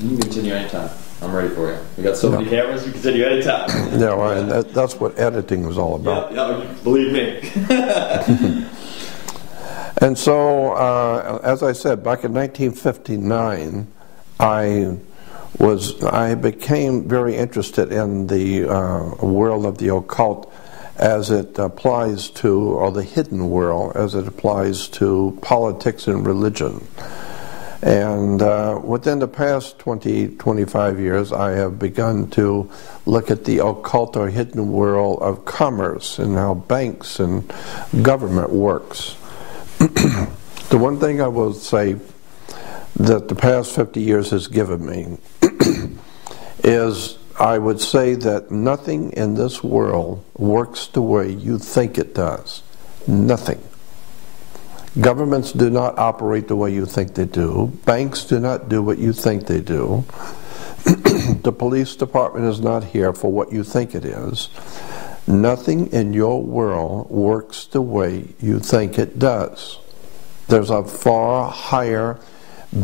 You can continue anytime. I'm ready for you. We got so many cameras, you can continue anytime. Yeah, well, and that's what editing was all about. Yeah, believe me. And so, as I said, back in 1959, I became very interested in the world of the occult as it applies to, or the hidden world as it applies to politics and religion. And within the past 25 years, I have begun to look at the occult or hidden world of commerce and how banks and government works. The one thing I will say that the past 50 years has given me is, I would say that nothing in this world works the way you think it does. Nothing. Governments do not operate the way you think they do. Banks do not do what you think they do. The police department is not here for what you think it is. Nothing in your world works the way you think it does. There's a far higher,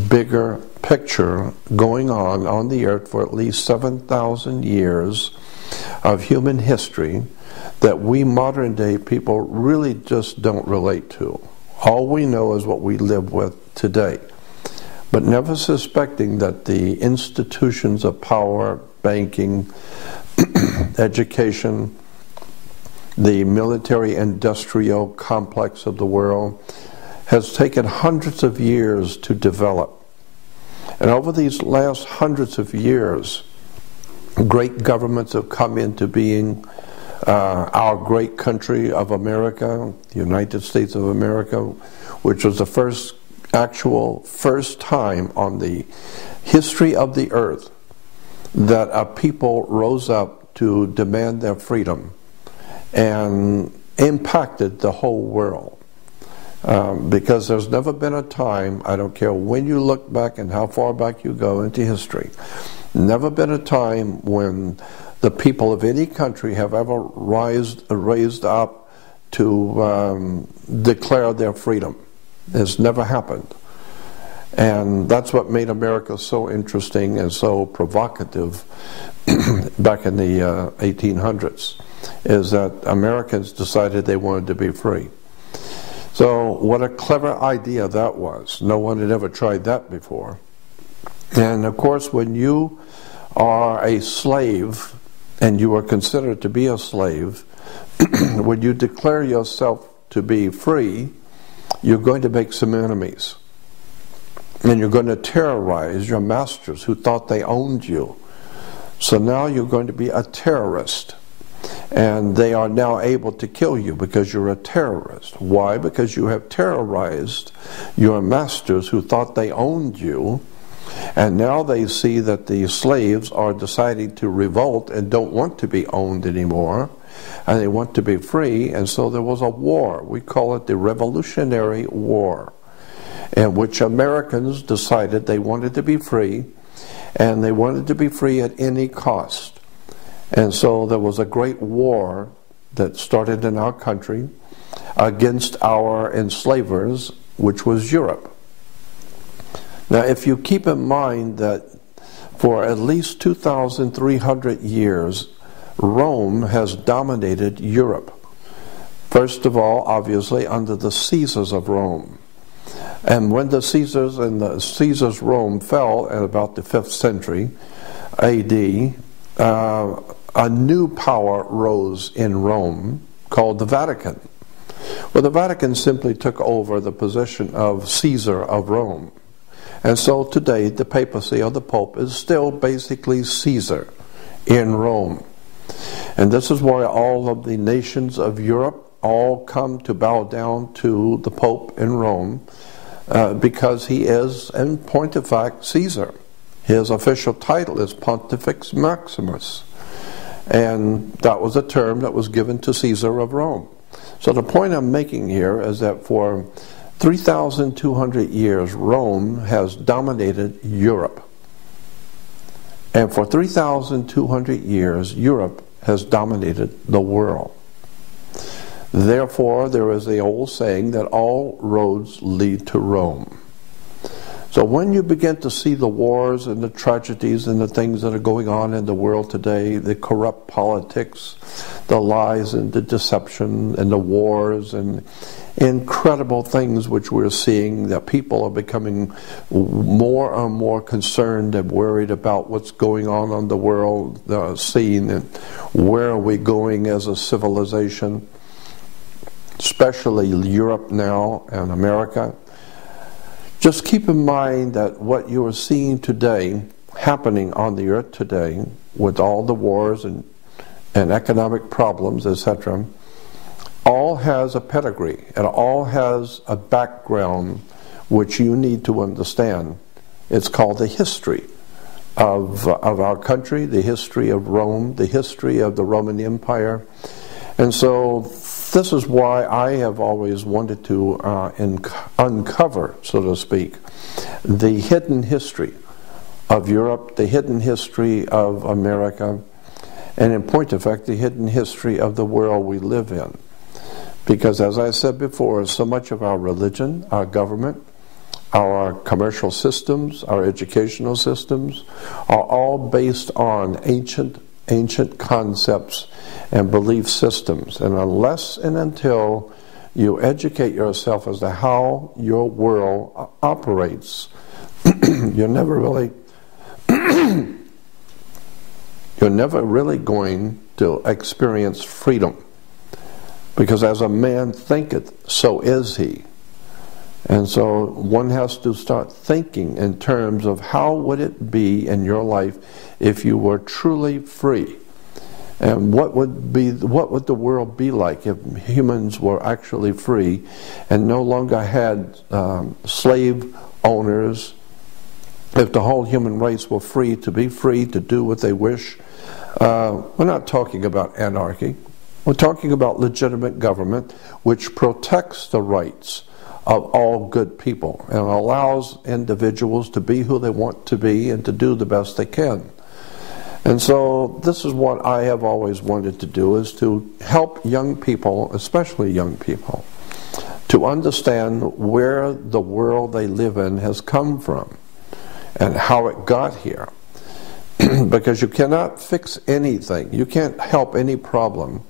bigger picture going on the earth for at least 7,000 years of human history that we modern day people really just don't relate to. All we know is what we live with today, but never suspecting that the institutions of power, banking, education, the military-industrial complex of the world has taken hundreds of years to develop. And over these last hundreds of years, great governments have come into being. Our great country of America, the United States of America, which was the first time on the history of the earth that a people rose up to demand their freedom and impacted the whole world. Because there's never been a time, I don't care when you look back and how far back you go into history, never been a time when the people of any country have ever raised up to declare their freedom. It's never happened. And that's what made America so interesting and so provocative back in the 1800s, is that Americans decided they wanted to be free. So what a clever idea that was. No one had ever tried that before. And of course, when you are a slave, and you are considered to be a slave, when you declare yourself to be free, you're going to make some enemies. And you're going to terrorize your masters who thought they owned you. So now you're going to be a terrorist. And they are now able to kill you because you're a terrorist. Why? Because you have terrorized your masters who thought they owned you. And now they see that the slaves are deciding to revolt and don't want to be owned anymore, and they want to be free, and so there was a war. We call it the Revolutionary War, in which Americans decided they wanted to be free, and they wanted to be free at any cost. And so there was a great war that started in our country against our enslavers, which was Europe. Now, if you keep in mind that for at least 2,300 years, Rome has dominated Europe. First of all, obviously, under the Caesars of Rome. And when the Caesars Rome fell in about the 5th century AD, a new power rose in Rome called the Vatican. Well, the Vatican simply took over the position of Caesar of Rome. And so today, the papacy or the Pope is still basically Caesar in Rome. And this is why all of the nations of Europe all come to bow down to the Pope in Rome, because he is, in point of fact, Caesar. His official title is Pontifex Maximus. And that was a term that was given to Caesar of Rome. So the point I'm making here is that for 3,200 years, Rome has dominated Europe. And for 3,200 years, Europe has dominated the world. Therefore, there is the old saying that all roads lead to Rome. So when you begin to see the wars and the tragedies and the things that are going on in the world today, the corrupt politics, the lies and the deception and the wars and incredible things which we're seeing, that people are becoming more and more concerned and worried about what's going on in the world scene, and where are we going as a civilization, especially Europe now and America. Just keep in mind that what you are seeing today, happening on the earth today, with all the wars and economic problems, etc., all has a pedigree. It all has a background which you need to understand. It's called the history of our country, the history of Rome, the history of the Roman Empire. And so this is why I have always wanted to uncover, so to speak, the hidden history of Europe, the hidden history of America, and in point of fact, the hidden history of the world we live in. Because as I said before, so much of our religion, our government, our commercial systems, our educational systems are all based on ancient concepts and belief systems. And unless and until you educate yourself as to how your world operates, you're never really going to experience freedom. Because as a man thinketh, so is he. And so one has to start thinking in terms of how would it be in your life if you were truly free? And what would the world be like if humans were actually free and no longer had slave owners, if the whole human race were free to do what they wish? We're not talking about anarchy. We're talking about legitimate government which protects the rights of all good people and allows individuals to be who they want to be and to do the best they can. And so this is what I have always wanted to do, is to help young people, especially young people, to understand where the world they live in has come from and how it got here. Because you cannot fix anything. You can't help any problem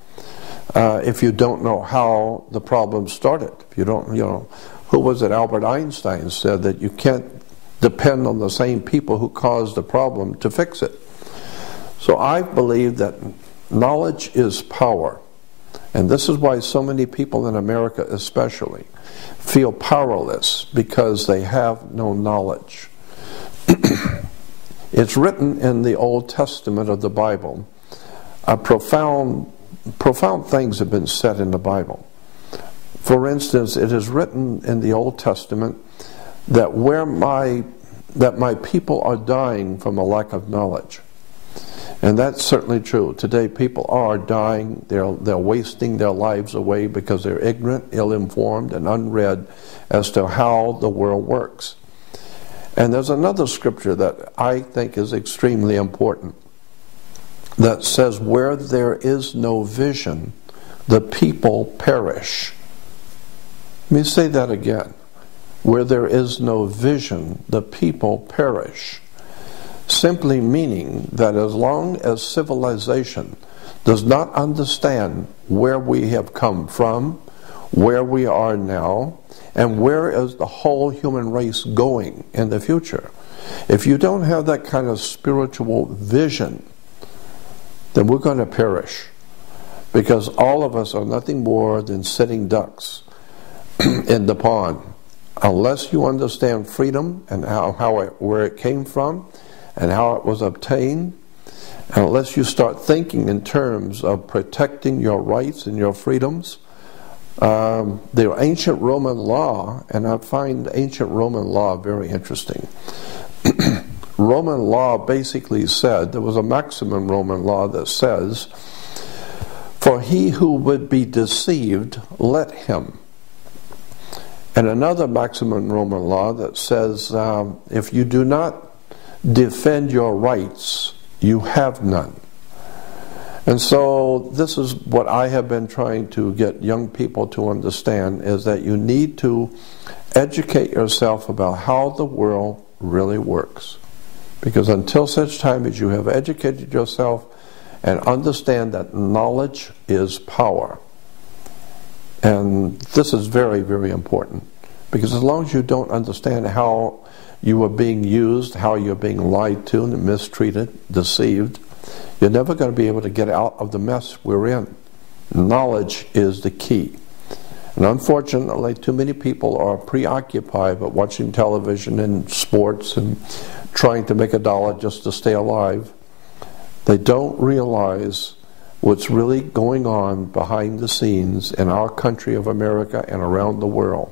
if you don't know how the problem started. If you don't, who was it? Albert Einstein said that you can't depend on the same people who caused the problem to fix it. So I believe that knowledge is power. And this is why so many people in America especially feel powerless, because they have no knowledge. It's written in the Old Testament of the Bible. Profound things have been said in the Bible. For instance, it is written in the Old Testament that my people are dying from a lack of knowledge. And that's certainly true. Today people are dying, they're wasting their lives away because they're ignorant, ill-informed, and unread as to how the world works. And there's another scripture that I think is extremely important that says, where there is no vision, the people perish. Let me say that again. Where there is no vision, the people perish. Simply meaning that as long as civilization does not understand where we have come from, where we are now, and where is the whole human race going in the future, if you don't have that kind of spiritual vision, then we're going to perish. Because all of us are nothing more than sitting ducks in the pond. Unless you understand freedom and where it came from and how it was obtained, and unless you start thinking in terms of protecting your rights and your freedoms, the ancient Roman law, and I find ancient Roman law very interesting. Roman law basically said, there was a maximum Roman law that says, for he who would be deceived, let him. And another maximum Roman law that says, if you do not defend your rights, you have none. And so this is what I have been trying to get young people to understand, is that you need to educate yourself about how the world really works. Because until such time as you have educated yourself and understand that knowledge is power, and this is very, very important, because as long as you don't understand how you are being used, how you're being lied to and mistreated, deceived, you're never going to be able to get out of the mess we're in. Knowledge is the key. And unfortunately, too many people are preoccupied with watching television and sports and trying to make a dollar just to stay alive. They don't realize what's really going on behind the scenes in our country of America and around the world.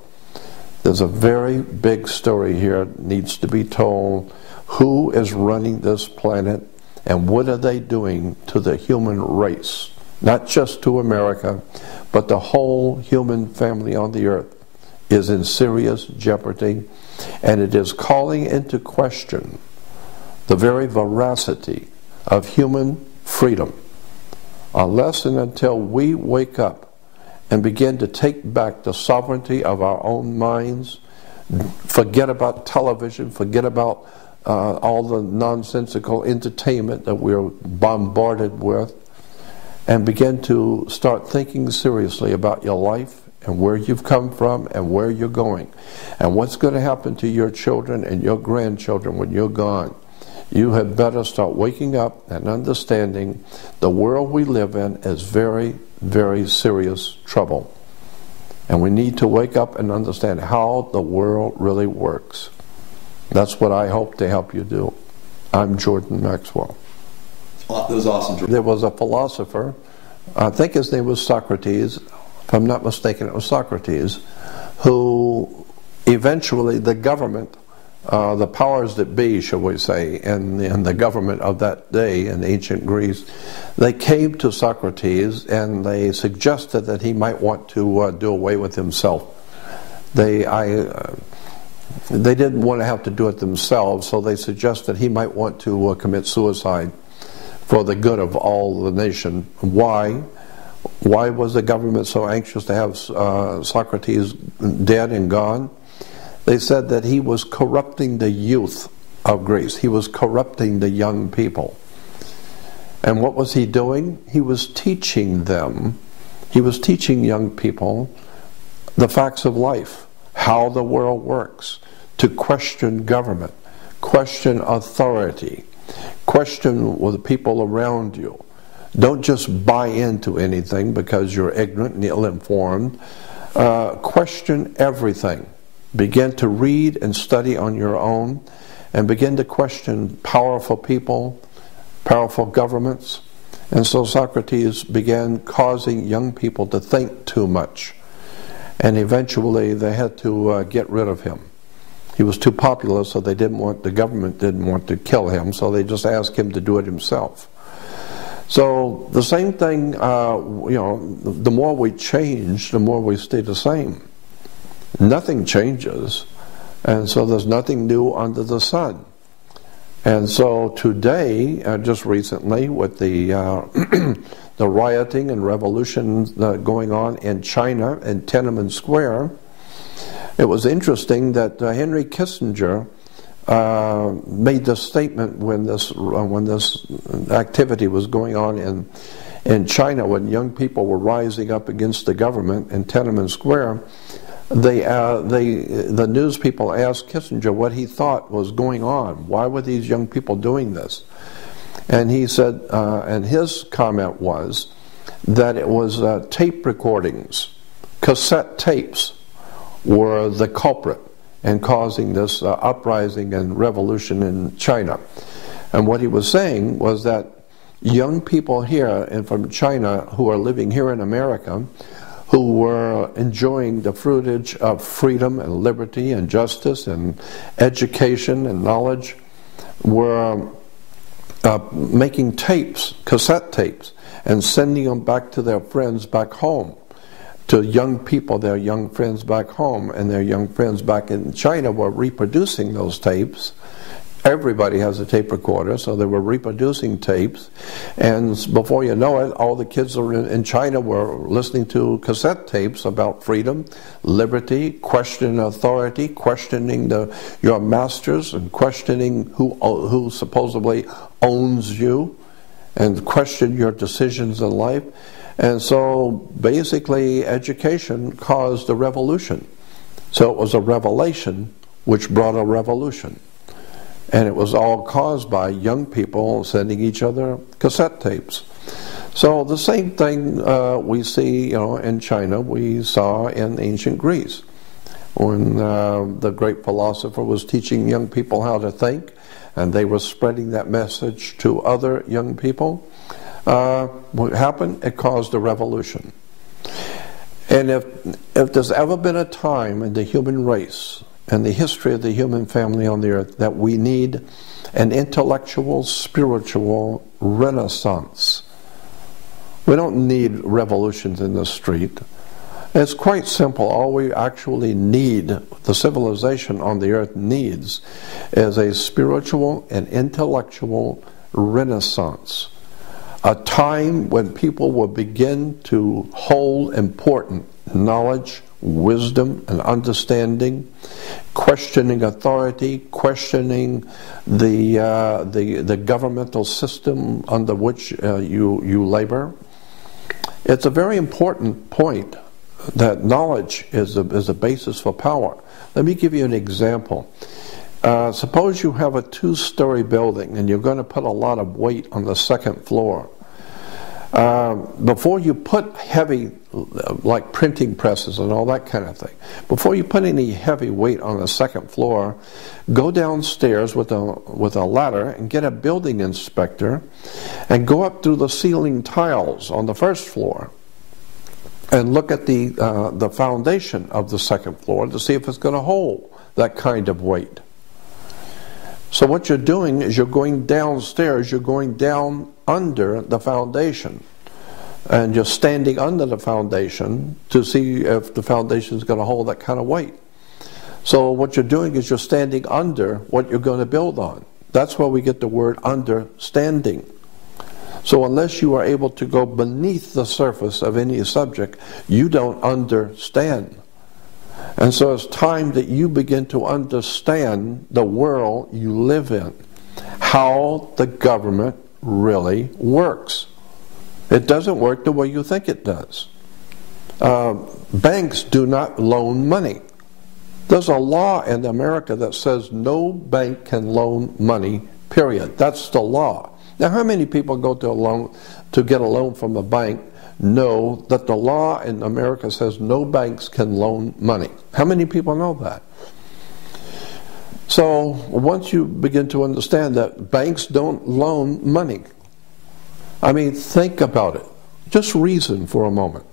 There's a very big story here that needs to be told. Who is running this planet, and what are they doing to the human race? Not just to America, but the whole human family on the earth is in serious jeopardy, and it is calling into question the very veracity of human freedom. Unless and until we wake up and begin to take back the sovereignty of our own minds, forget about television, forget about all the nonsensical entertainment that we're bombarded with, and begin to start thinking seriously about your life and where you've come from and where you're going and what's going to happen to your children and your grandchildren when you're gone. You had better start waking up and understanding the world we live in is very, very serious trouble. And we need to wake up and understand how the world really works. That's what I hope to help you do. I'm Jordan Maxwell. That was awesome, Jordan. There was a philosopher, I think his name was Socrates, if I'm not mistaken it was Socrates, who eventually the government, the powers that be, shall we say, in the government of that day in ancient Greece, they came to Socrates and they suggested that he might want to do away with himself. They didn't want to have to do it themselves, so they suggested he might want to commit suicide for the good of all the nation. Why? Why was the government so anxious to have Socrates dead and gone? They said that he was corrupting the youth of Greece. He was corrupting the young people. And what was he doing? He was teaching them, he was teaching young people the facts of life, how the world works, to question government, question authority, question with the people around you. Don't just buy into anything because you're ignorant and ill-informed. Question everything. Begin to read and study on your own and begin to question powerful people, powerful governments. And so Socrates began causing young people to think too much. And eventually they had to get rid of him. He was too popular, so the government didn't want to kill him, so they just asked him to do it himself. So the same thing, the more we change, the more we stay the same. Nothing changes, and so there's nothing new under the sun. And so today, just recently, with the the rioting and revolution going on in China in Tiananmen Square, it was interesting that Henry Kissinger made this statement when this activity was going on in China, when young people were rising up against the government in Tiananmen Square. The news people asked Kissinger what he thought was going on. Why were these young people doing this? And he said, and his comment was that it was tape recordings, cassette tapes were the culprit in causing this uprising and revolution in China. And what he was saying was that young people here and from China who are living here in America, who were enjoying the fruitage of freedom and liberty and justice and education and knowledge, were making tapes, cassette tapes, and sending them back to their friends back home, to young people, their young friends back home, and their young friends back in China were reproducing those tapes Everybody has a tape recorder, so they were reproducing tapes, and before you know it, all the kids in China were listening to cassette tapes about freedom, liberty, questioning authority, questioning your masters, and questioning who supposedly owns you, and question your decisions in life. And so basically education caused a revolution. So it was a revelation which brought a revolution. And it was all caused by young people sending each other cassette tapes. So the same thing we see, in China, we saw in ancient Greece, when the great philosopher was teaching young people how to think, and they were spreading that message to other young people. What happened? It caused a revolution. And if there's ever been a time in the human race and the history of the human family on the earth that we need an intellectual, spiritual renaissance. We don't need revolutions in the street. It's quite simple. All we actually need, the civilization on the earth needs, is a spiritual and intellectual renaissance. A time when people will begin to hold important knowledge, wisdom, and understanding, questioning authority, questioning the governmental system under which you labor. It's a very important point that knowledge is a basis for power. Let me give you an example. Suppose you have a two-story building and you're going to put a lot of weight on the second floor. Before you put heavy, like printing presses and all that kind of thing, before you put any heavy weight on the second floor, go downstairs with a ladder and get a building inspector and go up through the ceiling tiles on the first floor and look at the foundation of the second floor to see if it's going to hold that kind of weight. So what you're doing is you're going downstairs, you're going down under the foundation, and you're standing under the foundation to see if the foundation is going to hold that kind of weight. So what you're doing is you're standing under what you're going to build on. That's where we get the word understanding. So unless you are able to go beneath the surface of any subject, you don't understand. And so it's time that you begin to understand the world you live in, how the government really works. It doesn't work the way you think it does. Banks do not loan money. There's a law in America that says no bank can loan money, period. That's the law. Now, how many people go to get a loan from a bank know that the law in America says no banks can loan money? How many people know that? So once you begin to understand that banks don't loan money, I mean, think about it. Just reason for a moment.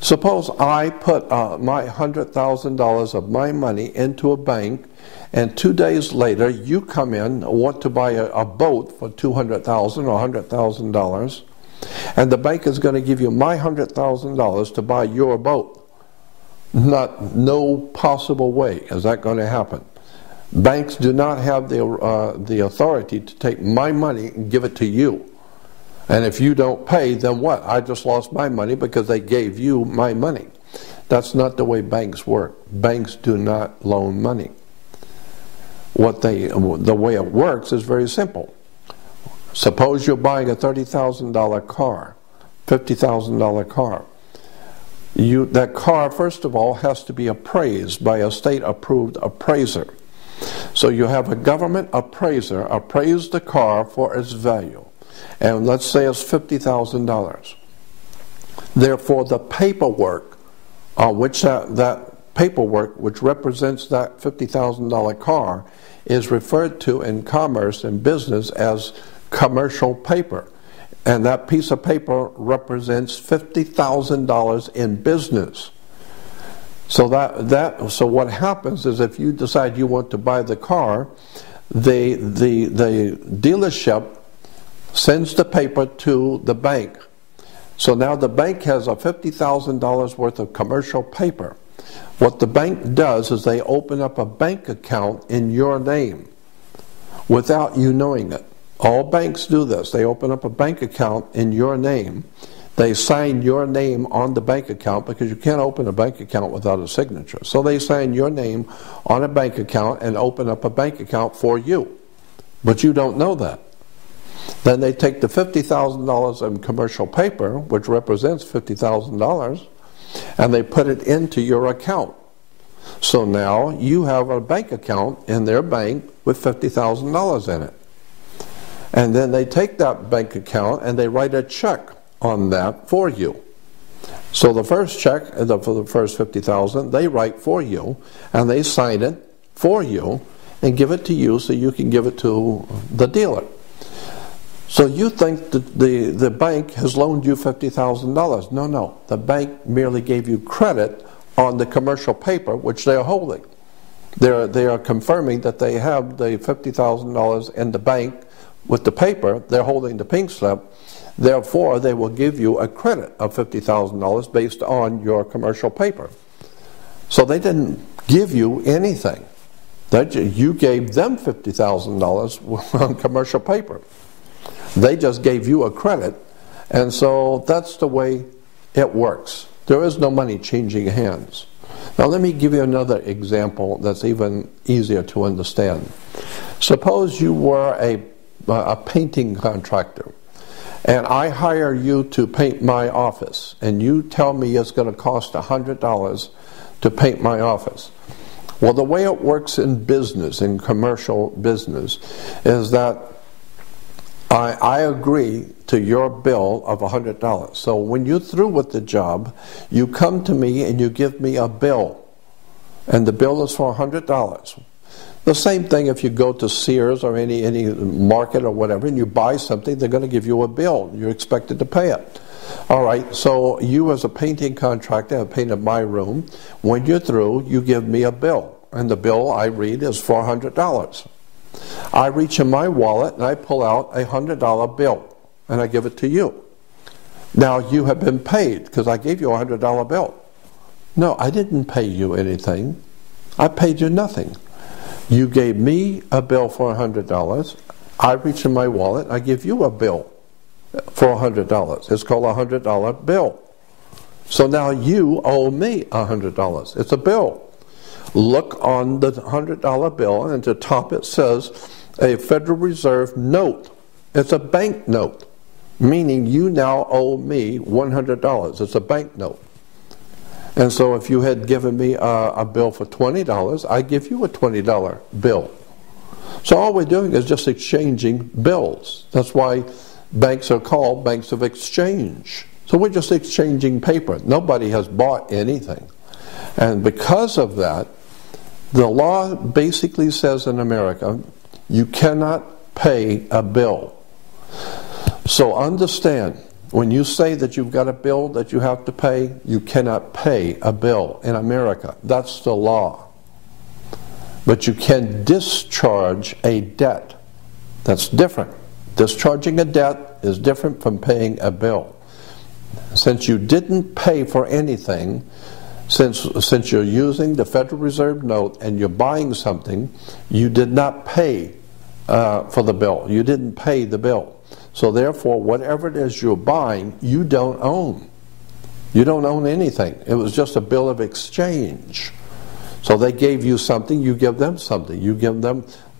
Suppose I put my $100,000 of my money into a bank, and 2 days later you come in, want to buy a boat for $200,000 or $100,000, and the bank is going to give you my $100,000 to buy your boat. No possible way is that going to happen. Banks do not have the authority to take my money and give it to you. And if you don't pay, then what? I just lost my money because they gave you my money. That's not the way banks work. Banks do not loan money. The way it works is very simple. Suppose you're buying a $30,000 car, $50,000 car. That car, first of all, has to be appraised by a state-approved appraiser. So you have a government appraiser appraise the car for its value. And let's say it's $50,000. Therefore, the paperwork on which that paperwork which represents that $50,000 car is referred to in commerce and business as commercial paper. And that piece of paper represents $50,000 in business. So so what happens is if you decide you want to buy the car, the dealership sends the paper to the bank. So now the bank has a $50,000 worth of commercial paper. What the bank does is they open up a bank account in your name. without you knowing it. All banks do this. They open up a bank account in your name. They sign your name on the bank account because you can't open a bank account without a signature. So they sign your name on a bank account and open up a bank account for you. But you don't know that. Then they take the $50,000 in commercial paper, which represents $50,000, and they put it into your account. So now you have a bank account in their bank with $50,000 in it. And then they take that bank account and they write a check on that for you. So the first check for the first $50,000 they write for you, and they sign it for you and give it to you so you can give it to the dealer. So you think that the bank has loaned you $50,000. No. The bank merely gave you credit on the commercial paper which they are holding. They are confirming that they have the $50,000 in the bank with the paper. They're holding the pink slip. Therefore, they will give you a credit of $50,000 based on your commercial paper. So they didn't give you anything. You gave them $50,000 on commercial paper. They just gave you a credit, and so that's the way it works. There is no money changing hands. Now let me give you another example that's even easier to understand. Suppose you were a painting contractor, and I hire you to paint my office, and you tell me it's going to cost $100 to paint my office. Well, the way it works in business, in commercial business, is that I agree to your bill of $100. So when you're through with the job, you come to me and you give me a bill, and the bill is for $100. The same thing if you go to Sears or any market or whatever, and you buy something, they're going to give you a bill. You're expected to pay it. All right, so you as a painting contractor have painted my room. When you're through, you give me a bill, and the bill I read is $400. I reach in my wallet and I pull out a $100 bill and I give it to you. Now you have been paid because I gave you a $100 bill. No, I didn't pay you anything. I paid you nothing. You gave me a bill for $100. I reach in my wallet, I give you a bill for $100. It's called a $100 bill. So now you owe me $100. It's a bill. Look on the $100 bill, and at the top it says a Federal Reserve note. It's a bank note, meaning you now owe me $100. It's a bank note. And so if you had given me a bill for $20, I give you a $20 bill. So all we're doing is just exchanging bills. That's why banks are called banks of exchange. So we're just exchanging paper. Nobody has bought anything. And because of that, the law basically says in America, you cannot pay a bill. So understand, when you say that you've got a bill that you have to pay, you cannot pay a bill in America. That's the law. But you can discharge a debt. That's different. Discharging a debt is different from paying a bill. Since you didn't pay for anything, since you're using the Federal Reserve note and you're buying something, you did not pay for the bill. You didn't pay the bill. So therefore, whatever it is you're buying, you don't own. You don't own anything. It was just a bill of exchange. So they gave you something, you give them something.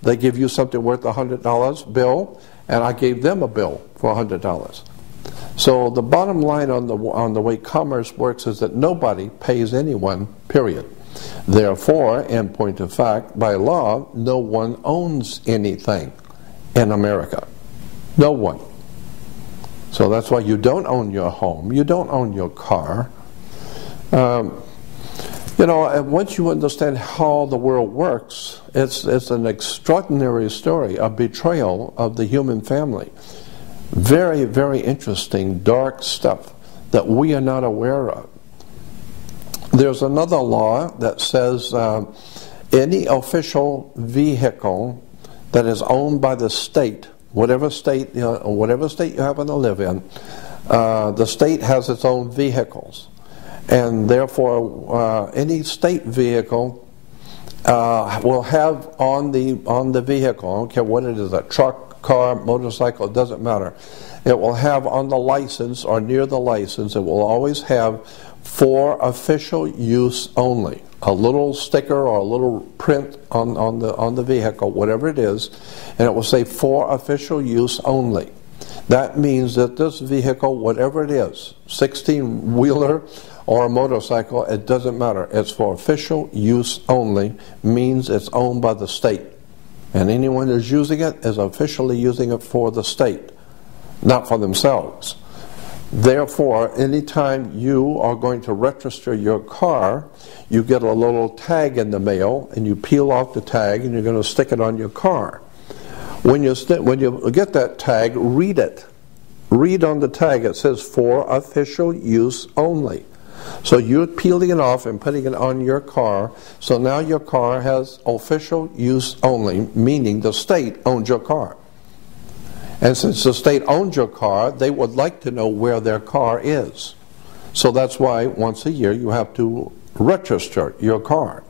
They give you something worth $100 bill, and I gave them a bill for $100. So the bottom line on the way commerce works is that nobody pays anyone, period. Therefore, in point of fact, by law, no one owns anything in America. No one. So that's why you don't own your home. You don't own your car. And once you understand how the world works, it's an extraordinary story, a betrayal of the human family. Very, very interesting, dark stuff that we are not aware of. There's another law that says any official vehicle that is owned by the state, whatever state you happen to live in, the state has its own vehicles. And therefore, any state vehicle will have on the vehicle, I don't care what it is, a truck, car, motorcycle, it doesn't matter. It will have on the license or near the license, it will always have for official use only. A little sticker or a little print on the vehicle, whatever it is, and it will say for official use only. That means that this vehicle, whatever it is, 16-wheeler or a motorcycle, it doesn't matter. It's for official use only, means it's owned by the state. And anyone who's using it is officially using it for the state, not for themselves. Therefore, anytime you are going to register your car, you get a little tag in the mail, and you peel off the tag, and you're going to stick it on your car. When you get that tag, read it. Read on the tag, it says for official use only. So you're peeling it off and putting it on your car, so now your car has official use only, meaning the state owns your car. And since the state owns your car, they would like to know where their car is. So that's why once a year you have to register your car.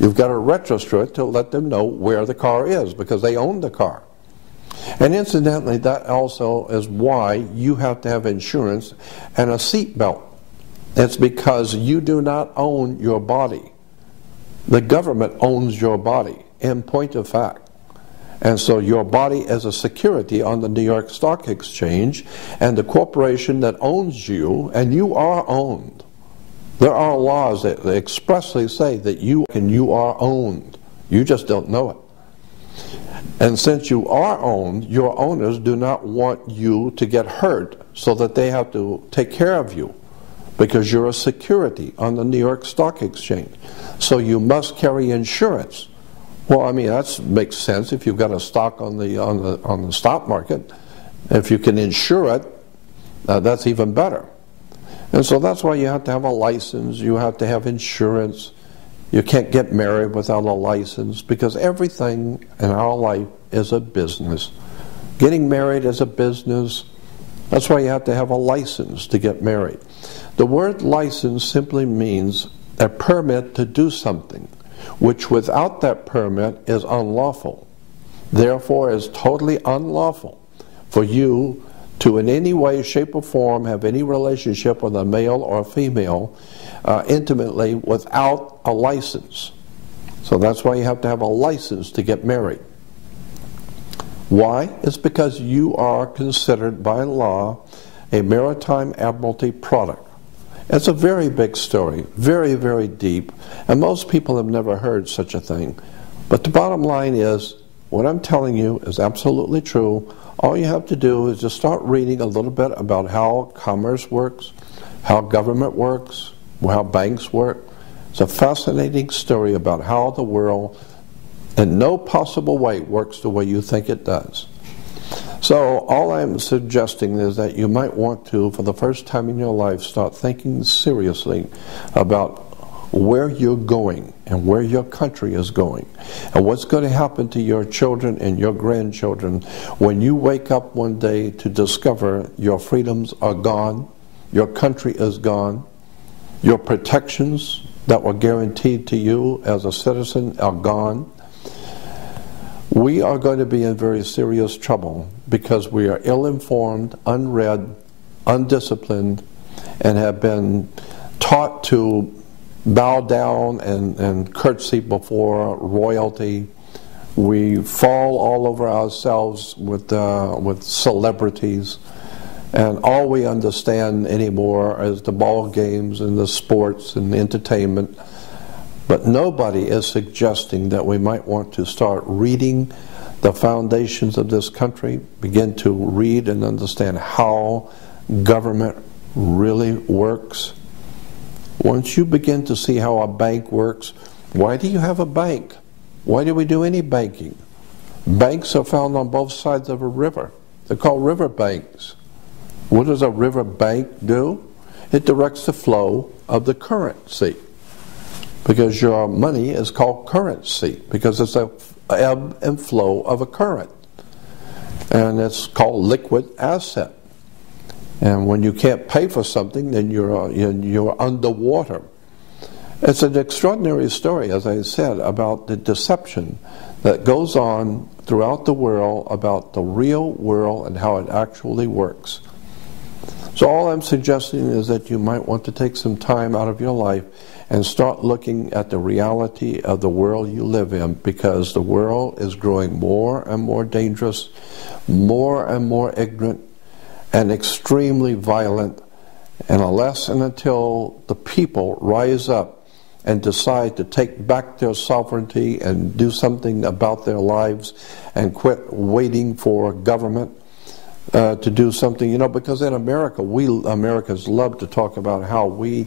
You've got to register it to let them know where the car is, because they own the car. And incidentally, that also is why you have to have insurance and a seat belt. It's because you do not own your body. The government owns your body, in point of fact. And so your body is a security on the New York Stock Exchange, and the corporation that owns you, and you are owned. There are laws that expressly say that you are owned. You just don't know it. And since you are owned, your owners do not want you to get hurt, so that they have to take care of you, because you're a security on the New York Stock Exchange. So you must carry insurance. Well, I mean, that makes sense if you've got a stock on the stock market. If you can insure it, that's even better. And so that's why you have to have a license, you have to have insurance. You can't get married without a license, because everything in our life is a business. Getting married is a business. That's why you have to have a license to get married. The word license simply means a permit to do something, which without that permit is unlawful. Therefore, is totally unlawful for you to in any way, shape, or form have any relationship with a male or a female intimately without a license. So that's why you have to have a license to get married. Why? It's because you are considered by law a maritime admiralty product. It's a very big story, very, very deep, and most people have never heard such a thing. But the bottom line is, what I'm telling you is absolutely true. All you have to do is just start reading a little bit about how commerce works, how government works, how banks work. It's a fascinating story about how the world in no possible way works the way you think it does. So all I'm suggesting is that you might want to, for the first time in your life, start thinking seriously about where you're going and where your country is going, and what's going to happen to your children and your grandchildren when you wake up one day to discover your freedoms are gone, your country is gone, your protections that were guaranteed to you as a citizen are gone. We are going to be in very serious trouble because we are ill-informed, unread, undisciplined, and have been taught to bow down and curtsy before royalty. We fall all over ourselves with celebrities, and all we understand anymore is the ball games and the sports and the entertainment. But nobody is suggesting that we might want to start reading the foundations of this country, begin to read and understand how government really works. Once you begin to see how a bank works, why do you have a bank? Why do we do any banking? Banks are found on both sides of a river. They're called river banks. What does a river bank do? It directs the flow of the currency. Because your money is called currency, because it's a ebb and flow of a current. And it's called liquid asset. And when you can't pay for something, then you're underwater. It's an extraordinary story, as I said, about the deception that goes on throughout the world about the real world and how it actually works. So all I'm suggesting is that you might want to take some time out of your life and start looking at the reality of the world you live in, because the world is growing more and more dangerous, more and more ignorant, and extremely violent. And unless and until the people rise up and decide to take back their sovereignty and do something about their lives and quit waiting for government to do something, you know, because in America, Americans love to talk about how we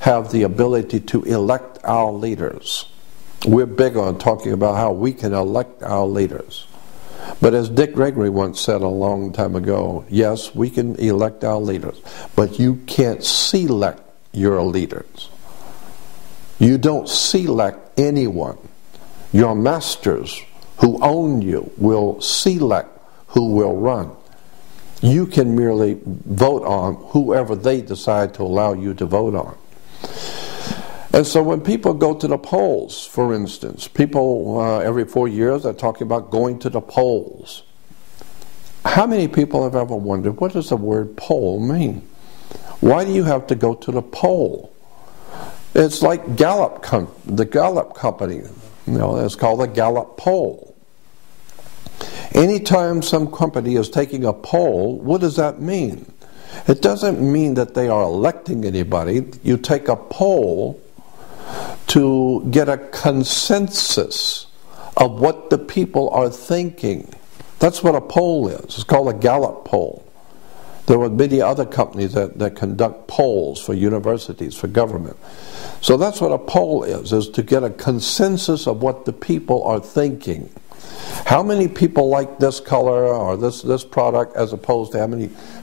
have the ability to elect our leaders. We're big on talking about how we can elect our leaders. But as Dick Gregory once said a long time ago, yes, we can elect our leaders, but you can't select your leaders. You don't select anyone. Your masters who own you will select who will run. You can merely vote on whoever they decide to allow you to vote on. And so when people go to the polls, for instance, people every 4 years are talking about going to the polls. How many people have ever wondered, what does the word poll mean? Why do you have to go to the poll? It's like Gallup, the Gallup company, you know, it's called the Gallup poll. Anytime some company is taking a poll, what does that mean? It doesn't mean that they are electing anybody. You take a poll to get a consensus of what the people are thinking. That's what a poll is. It's called a Gallup poll. There are many other companies that conduct polls for universities, for government. So that's what a poll is to get a consensus of what the people are thinking. How many people like this color or this product as opposed to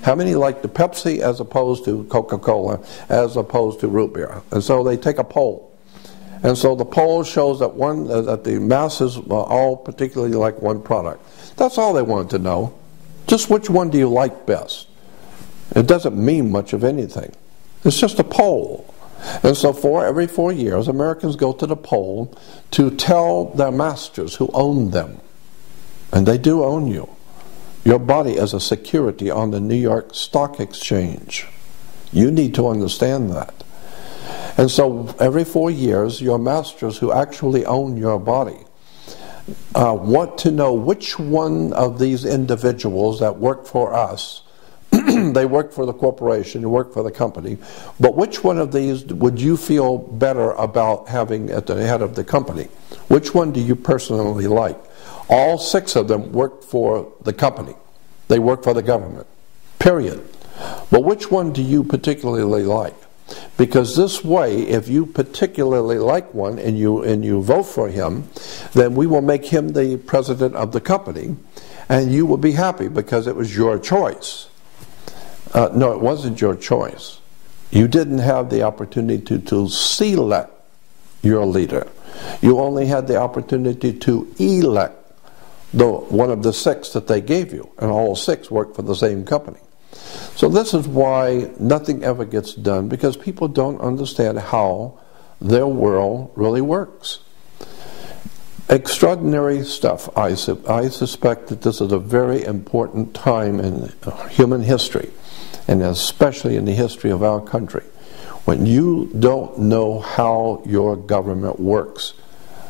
how many like the Pepsi as opposed to Coca-Cola as opposed to root beer? And so they take a poll. And so the poll shows that that the masses all particularly like one product. That's all they wanted to know. Just which one do you like best? It doesn't mean much of anything. It's just a poll. And so every 4 years, Americans go to the poll to tell their masters who own them. And they do own you. Your body is a security on the New York Stock Exchange. You need to understand that. And so every 4 years, your masters who actually own your body want to know which one of these individuals that work for us, they work for the corporation, you work for the company, but which one of these would you feel better about having at the head of the company? Which one do you personally like? All 6 of them work for the company. They work for the government, period. But which one do you particularly like? Because this way, if you particularly like one and you vote for him, then we will make him the president of the company, and you will be happy because it was your choice. No, it wasn't your choice. You didn't have the opportunity to select your leader. You only had the opportunity to elect one of the 6 that they gave you, and all 6 work for the same company. So this is why nothing ever gets done, because people don't understand how their world really works. Extraordinary stuff. I suspect that this is a very important time in human history, and especially in the history of our country. When you don't know how your government works,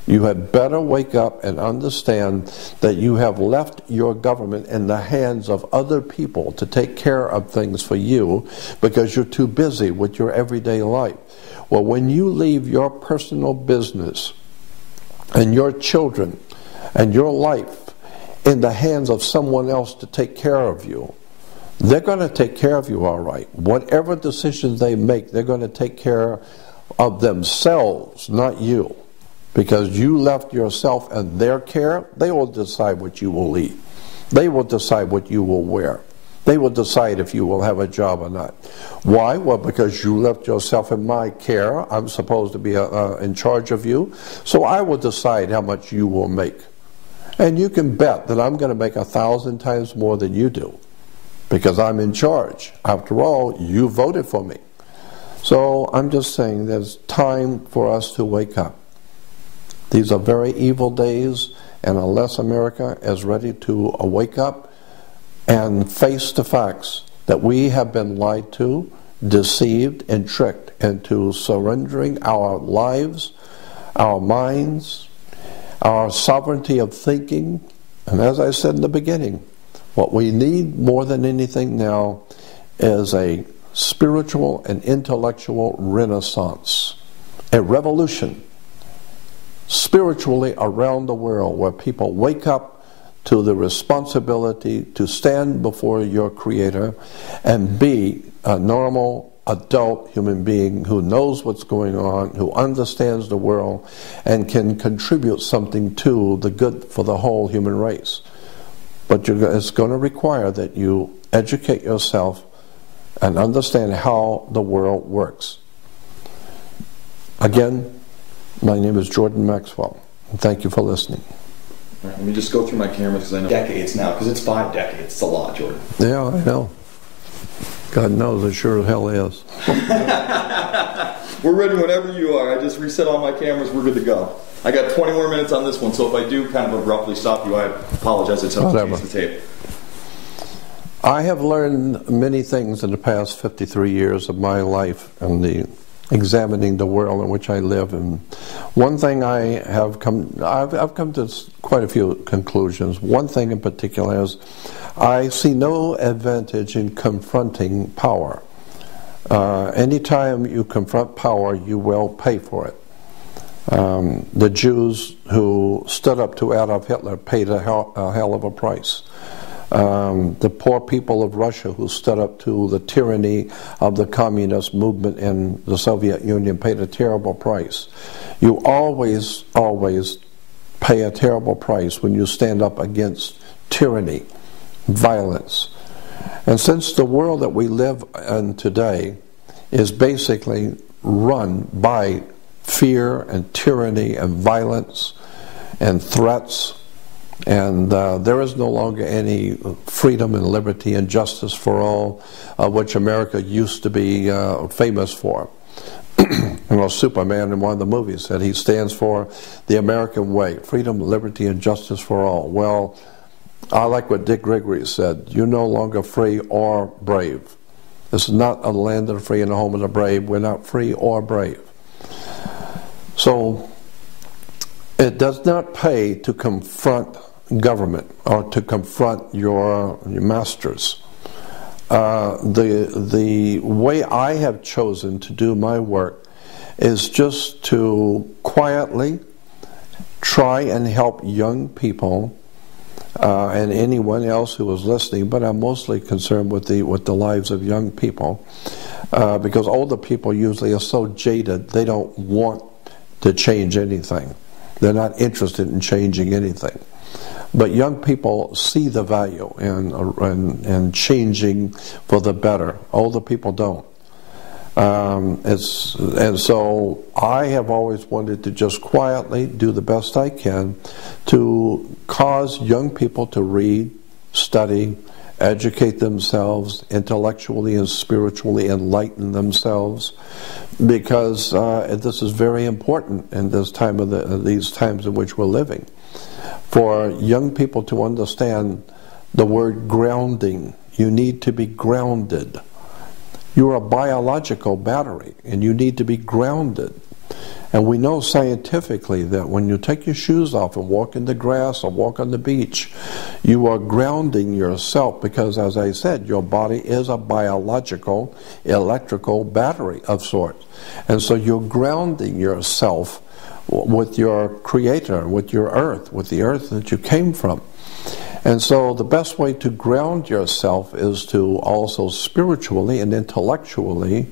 you had better wake up and understand that you have left your government in the hands of other people to take care of things for you because you're too busy with your everyday life. Well, when you leave your personal business and your children and your life in the hands of someone else to take care of you, they're going to take care of you all right. Whatever decisions they make, they're going to take care of themselves, not you. Because you left yourself in their care, they will decide what you will eat. They will decide what you will wear. They will decide if you will have a job or not. Why? Well, because you left yourself in my care. I'm supposed to be in charge of you. So I will decide how much you will make. And you can bet that I'm going to make 1,000 times more than you do. Because I'm in charge. After all, you voted for me. So I'm just saying there's time for us to wake up. These are very evil days, and unless America is ready to wake up and face the facts that we have been lied to, deceived, and tricked into surrendering our lives, our minds, our sovereignty of thinking, and as I said in the beginning, what we need more than anything now is a spiritual and intellectual renaissance, a revolution spiritually around the world where people wake up to the responsibility to stand before your Creator and be a normal adult human being who knows what's going on, who understands the world, and can contribute something to the good for the whole human race. But it's going to require that you educate yourself and understand how the world works. Again, my name is Jordan Maxwell, and thank you for listening. All right, let me just go through my cameras because I know decades now, because it's 5 decades. It's a lot, Jordan. Yeah, I know. God knows, it sure as hell is. We're ready whenever you are. I just reset all my cameras. We're good to go. I got 20 more minutes on this one, so if I do kind of abruptly stop you, I apologize. It's up to change the tape. I have learned many things in the past 53 years of my life and examining the world in which I live. And one thing I've come to quite a few conclusions. One thing in particular is I see no advantage in confronting power. Anytime you confront power, you will pay for it. The Jews who stood up to Adolf Hitler paid a hell of a price. The poor people of Russia who stood up to the tyranny of the communist movement in the Soviet Union paid a terrible price. You always, always pay a terrible price when you stand up against tyranny, violence. And since the world that we live in today is basically run by fear and tyranny and violence and threats, and there is no longer any freedom and liberty and justice for all, which America used to be famous for. You know, Superman in one of the movies said he stands for the American way, freedom, liberty, and justice for all. Well, I like what Dick Gregory said, you're no longer free or brave. This is not a land of the free and a home of the brave. We're not free or brave. So it does not pay to confront government or to confront your masters. The way I have chosen to do my work is just to quietly try and help young people and anyone else who is listening, but I'm mostly concerned with the lives of young people, because older people usually are so jaded they don't want to change anything. They're not interested in changing anything. But young people see the value in changing for the better. Older people don't. And so I have always wanted to just quietly do the best I can to cause young people to read, study, educate themselves, intellectually and spiritually enlighten themselves, because this is very important in this time of these times in which we're living. For young people to understand the word grounding, you need to be grounded. You're a biological battery, and you need to be grounded. And we know scientifically that when you take your shoes off and walk in the grass or walk on the beach, you are grounding yourself because, as I said, your body is a biological, electrical battery of sorts. And so you're grounding yourself with your Creator, with your earth, with the earth that you came from. And so the best way to ground yourself is to also spiritually and intellectually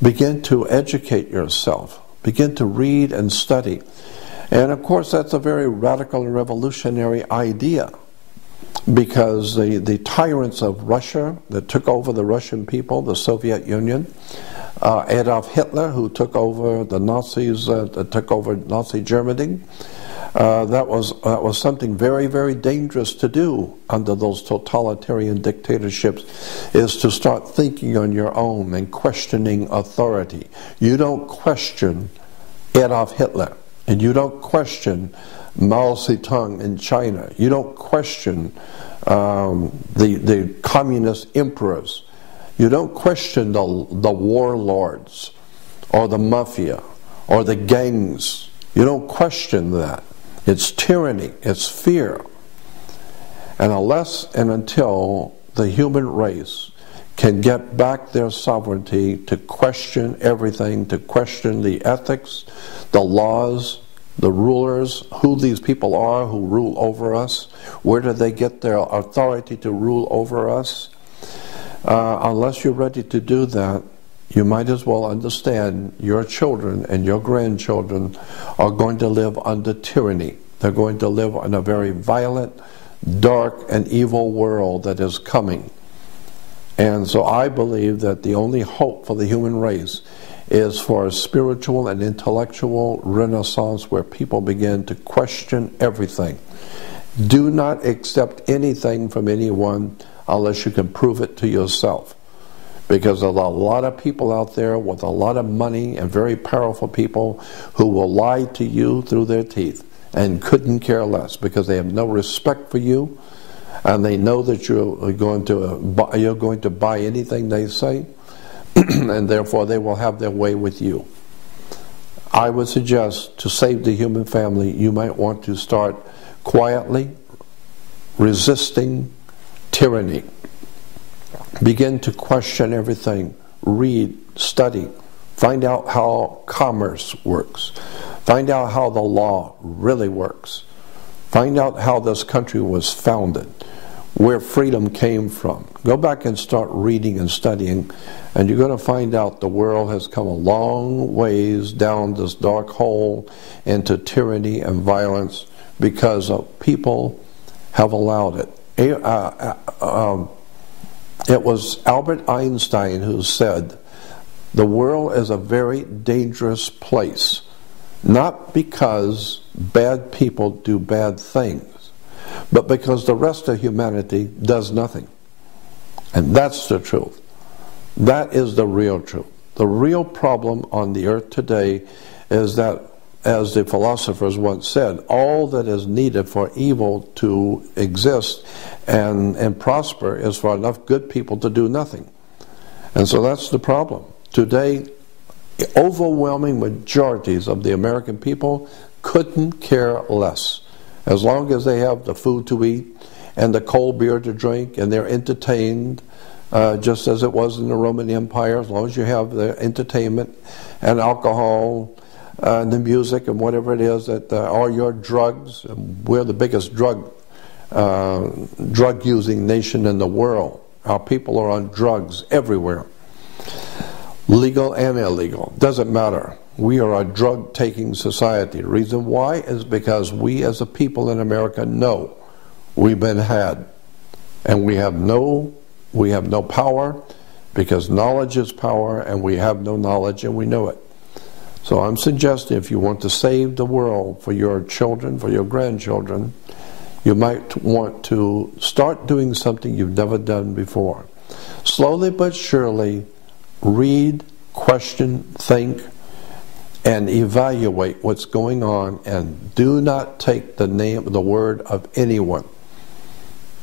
begin to educate yourself, begin to read and study. And of course that's a very radical and revolutionary idea, because the tyrants of Russia that took over the Russian people, the Soviet Union, Adolf Hitler, who took over the Nazis, took over Nazi Germany, That was something very, very dangerous to do under those totalitarian dictatorships, is to start thinking on your own and questioning authority. You don't question Adolf Hitler, and you don't question Mao Zedong in China. You don't question the communist emperors. You don't question the warlords or the mafia or the gangs. You don't question that. It's tyranny. It's fear. And unless and until the human race can get back their sovereignty to question everything, to question the ethics, the laws, the rulers, who these people are who rule over us, where do they get their authority to rule over us? Unless you're ready to do that, you might as well understand your children and your grandchildren are going to live under tyranny. They're going to live in a very violent, dark, and evil world that is coming. And so I believe that the only hope for the human race is for a spiritual and intellectual renaissance where people begin to question everything. Do not accept anything from anyone unless you can prove it to yourself. Because there's a lot of people out there with a lot of money and very powerful people who will lie to you through their teeth and couldn't care less because they have no respect for you and they know that you're going to buy anything they say and therefore they will have their way with you. I would suggest to save the human family, you might want to start quietly resisting tyranny. Begin to question everything. Read, study, find out how commerce works. Find out how the law really works. Find out how this country was founded, where freedom came from. Go back and start reading and studying, and you're going to find out the world has come a long ways down this dark hole into tyranny and violence because people have allowed it. It was Albert Einstein who said, the world is a very dangerous place, not because bad people do bad things, but because the rest of humanity does nothing. And that's the truth. That is the real truth. The real problem on the earth today is that, as the philosophers once said, all that is needed for evil to exist and prosper is for enough good people to do nothing. And so that's the problem. Today, overwhelming majorities of the American people couldn't care less. As long as they have the food to eat and the cold beer to drink and they're entertained, just as it was in the Roman Empire, as long as you have the entertainment and alcohol and the music and whatever it is, that are your drugs. We're the biggest drug-using nation in the world. Our people are on drugs everywhere. Legal and illegal. Doesn't matter. We are a drug-taking society. The reason why is because we as a people in America know we've been had. And we have no power because knowledge is power and we have no knowledge and we know it. So I'm suggesting if you want to save the world for your children, for your grandchildren, you might want to start doing something you've never done before. Slowly but surely, read, question, think, and evaluate what's going on, and do not take the word of anyone.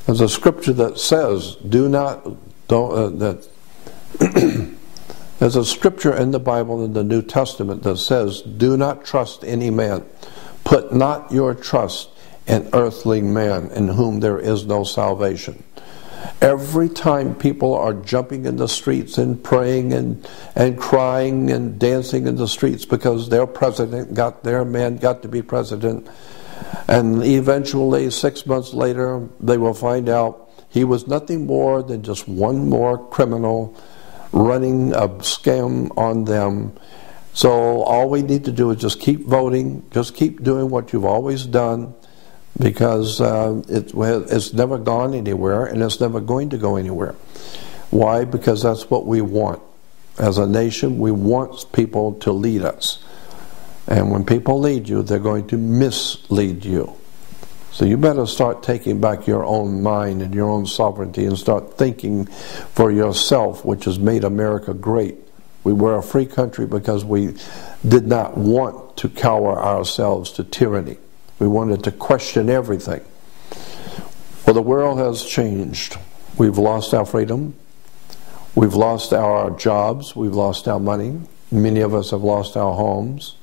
There's a scripture that says, there's a scripture in the Bible, in the New Testament, that says, do not trust any man. Put not your trust in earthly man, in whom there is no salvation. Every time people are jumping in the streets and praying and crying and dancing in the streets because their man got to be president, and eventually 6 months later they will find out he was nothing more than just one more criminal running a scam on them. So all we need to do is just keep voting, just keep doing what you've always done, because it's never gone anywhere and it's never going to go anywhere. Why? Because that's what we want. As a nation, we want people to lead us. And when people lead you, they're going to mislead you. So you better start taking back your own mind and your own sovereignty and start thinking for yourself, which has made America great. We were a free country because we did not want to cower ourselves to tyranny. We wanted to question everything. Well, the world has changed. We've lost our freedom. We've lost our jobs. We've lost our money. Many of us have lost our homes.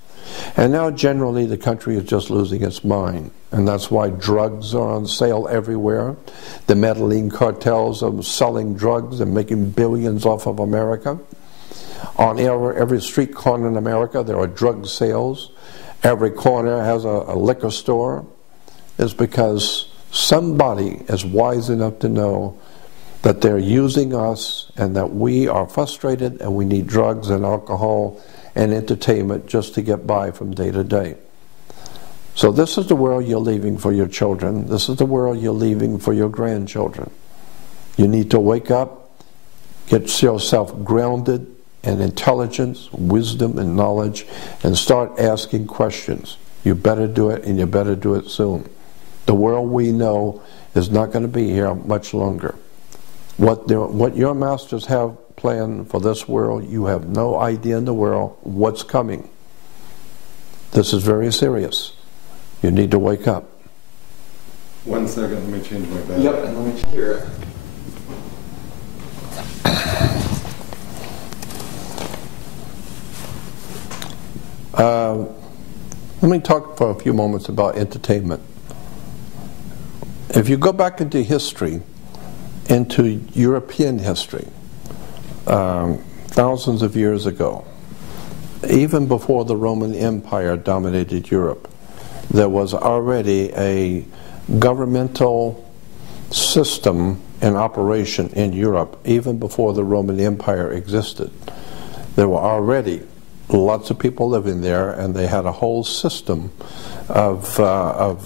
And now generally the country is just losing its mind. And that's why drugs are on sale everywhere. The Medellin cartels are selling drugs and making billions off of America. On every street corner in America there are drug sales. Every corner has a liquor store. It's because somebody is wise enough to know that they're using us and that we are frustrated and we need drugs and alcohol and entertainment just to get by from day to day. So this is the world you're leaving for your children. This is the world you're leaving for your grandchildren. You need to wake up, get yourself grounded in intelligence, wisdom, and knowledge, and start asking questions. You better do it, and you better do it soon. The world we know is not going to be here much longer. What your masters have planned for this world, you have no idea in the world what's coming. This is very serious. You need to wake up. 1 second, let me change my battery. Yep, and let me hear it. Let me talk for a few moments about entertainment. If you go back into history, into European history, thousands of years ago, even before the Roman Empire dominated Europe, there was already a governmental system in operation in Europe, even before the Roman Empire existed. There were already lots of people living there, and they had a whole system of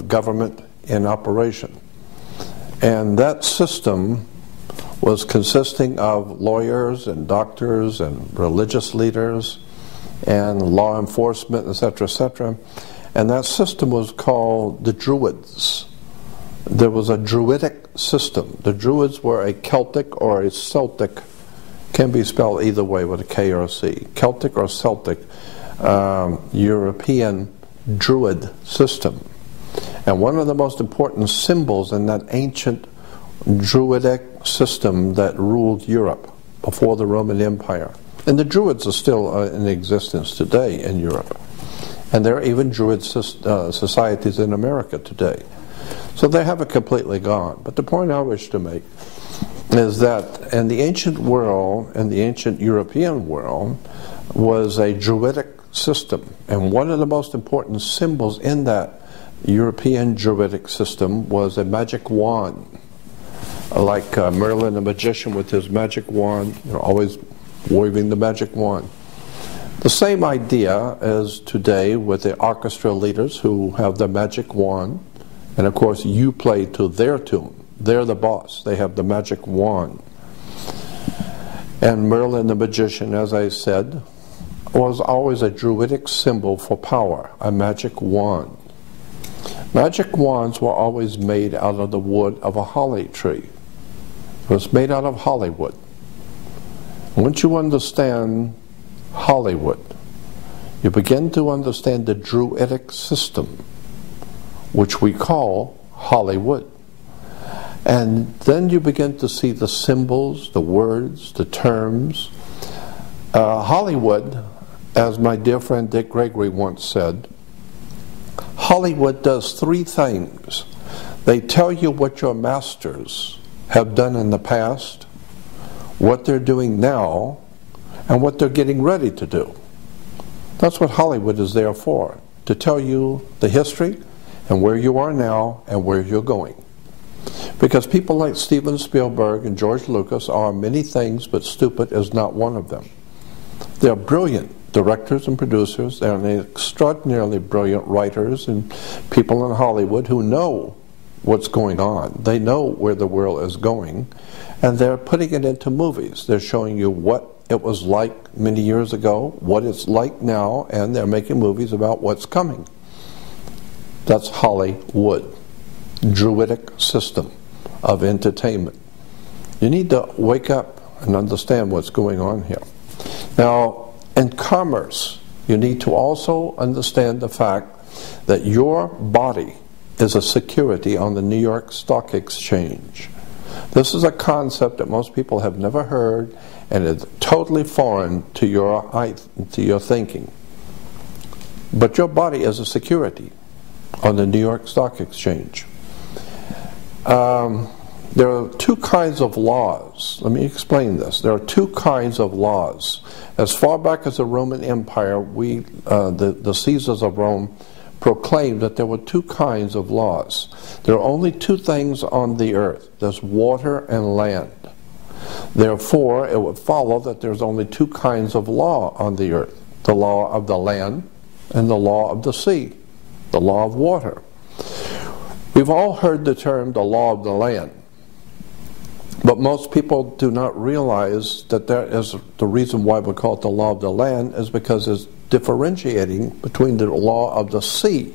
government in operation. And that system was consisting of lawyers and doctors and religious leaders and law enforcement, etc., etc. And that system was called the Druids. There was a Druidic system. The Druids were a Celtic or a Celtic, can be spelled either way with a K or a C, Celtic or Celtic European Druid system. And one of the most important symbols in that ancient Druidic system that ruled Europe before the Roman Empire, and the Druids are still in existence today in Europe, and there are even Druid societies in America today. So they haven't completely gone. But the point I wish to make is that in the ancient world, in the ancient European world, was a Druidic system. And one of the most important symbols in that European Druidic system was a magic wand. Like Merlin the magician with his magic wand, always waving the magic wand. The same idea as today with the orchestra leaders who have the magic wand, and of course you play to their tune. They're the boss. They have the magic wand. And Merlin the magician, as I said, was always a Druidic symbol for power, a magic wand. Magic wands were always made out of the wood of a holly tree. It was made out of Hollywood. Once you understand Hollywood, you begin to understand the Druidic system, which we call Hollywood. And then you begin to see the symbols, the words, the terms. Hollywood, as my dear friend Dick Gregory once said, Hollywood does three things. They tell you what your masters have done in the past, what they're doing now, and what they're getting ready to do. That's what Hollywood is there for, to tell you the history and where you are now and where you're going. Because people like Steven Spielberg and George Lucas are many things, but stupid is not one of them. They're brilliant directors and producers, and extraordinarily brilliant writers and people in Hollywood who know what's going on. They know where the world is going, and they're putting it into movies. They're showing you what it was like many years ago, what it's like now, and they're making movies about what's coming. That's Hollywood, druidic system of entertainment. You need to wake up and understand what's going on here. Now, in commerce, you need to also understand the fact that your body is a security on the New York Stock Exchange. This is a concept that most people have never heard, and it's totally foreign to your thinking. But your body is a security on the New York Stock Exchange. There are two kinds of laws. Let me explain this. There are two kinds of laws. As far back as the Roman Empire, the Caesars of Rome proclaimed that there were two kinds of laws. There are only two things on the earth. There's water and land. Therefore, it would follow that there's only two kinds of law on the earth. The law of the land and the law of the sea. The law of water. We've all heard the term the law of the land. But most people do not realize that that is the reason why we call it the law of the land is because it's differentiating between the law of the sea.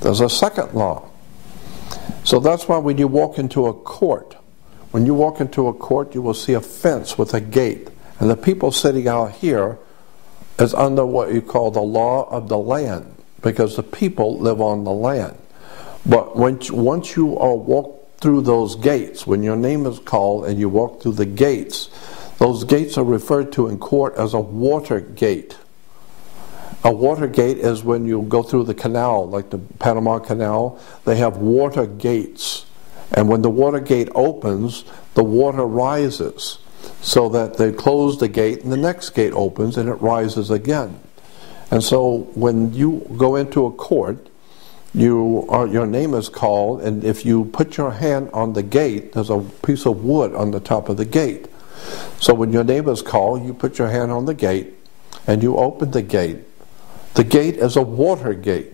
There's a second law. So that's why when you walk into a court, when you walk into a court, you will see a fence with a gate. And the people sitting out here is under what you call the law of the land, because the people live on the land. But once you walk through those gates, when your name is called and you walk through the gates, those gates are referred to in court as a water gate. A water gate is when you go through the canal, like the Panama Canal, they have water gates. And when the water gate opens, the water rises, so that they close the gate and the next gate opens and it rises again. And so when you go into a court, your name is called, and if you put your hand on the gate, there's a piece of wood on the top of the gate. So when your name is called, you put your hand on the gate and you open the gate. The gate is a water gate.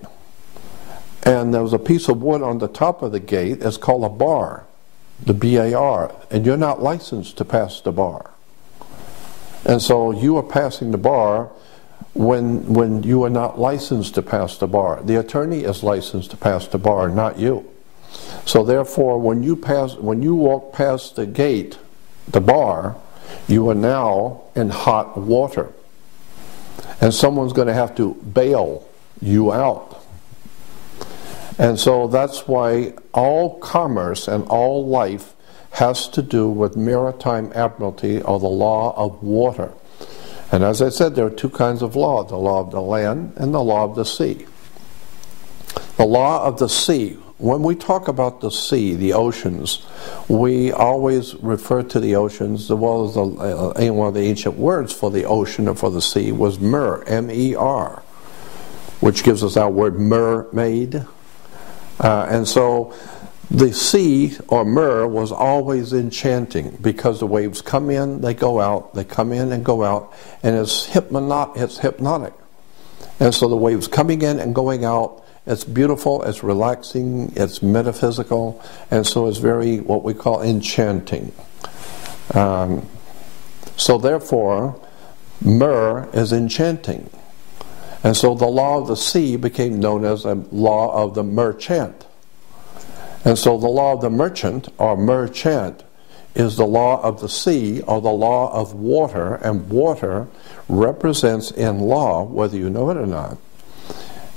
And there's a piece of wood on the top of the gate. It's called a bar, the B-A-R. And you're not licensed to pass the bar. And so you are passing the bar when you are not licensed to pass the bar. The attorney is licensed to pass the bar, not you. So therefore, when you walk past the gate, the bar, you are now in hot water. And someone's going to have to bail you out. And so that's why all commerce and all life has to do with maritime admiralty, or the law of water. And as I said, there are two kinds of law, the law of the land and the law of the sea. The law of the sea, when we talk about the sea, the oceans, we always refer to the oceans, well as one of the ancient words for the ocean or for the sea was mer, M-E-R, which gives us our word mermaid. And so the sea, or mer, was always enchanting because the waves come in, they go out, they come in and go out, and it's hypnotic. And so the waves coming in and going out, it's beautiful, it's relaxing, it's metaphysical, and so it's very, what we call, enchanting. So therefore, mer is enchanting. And so the law of the sea became known as the law of the merchant. And so the law of the merchant, or merchant, is the law of the sea, or the law of water, and water represents in law, whether you know it or not,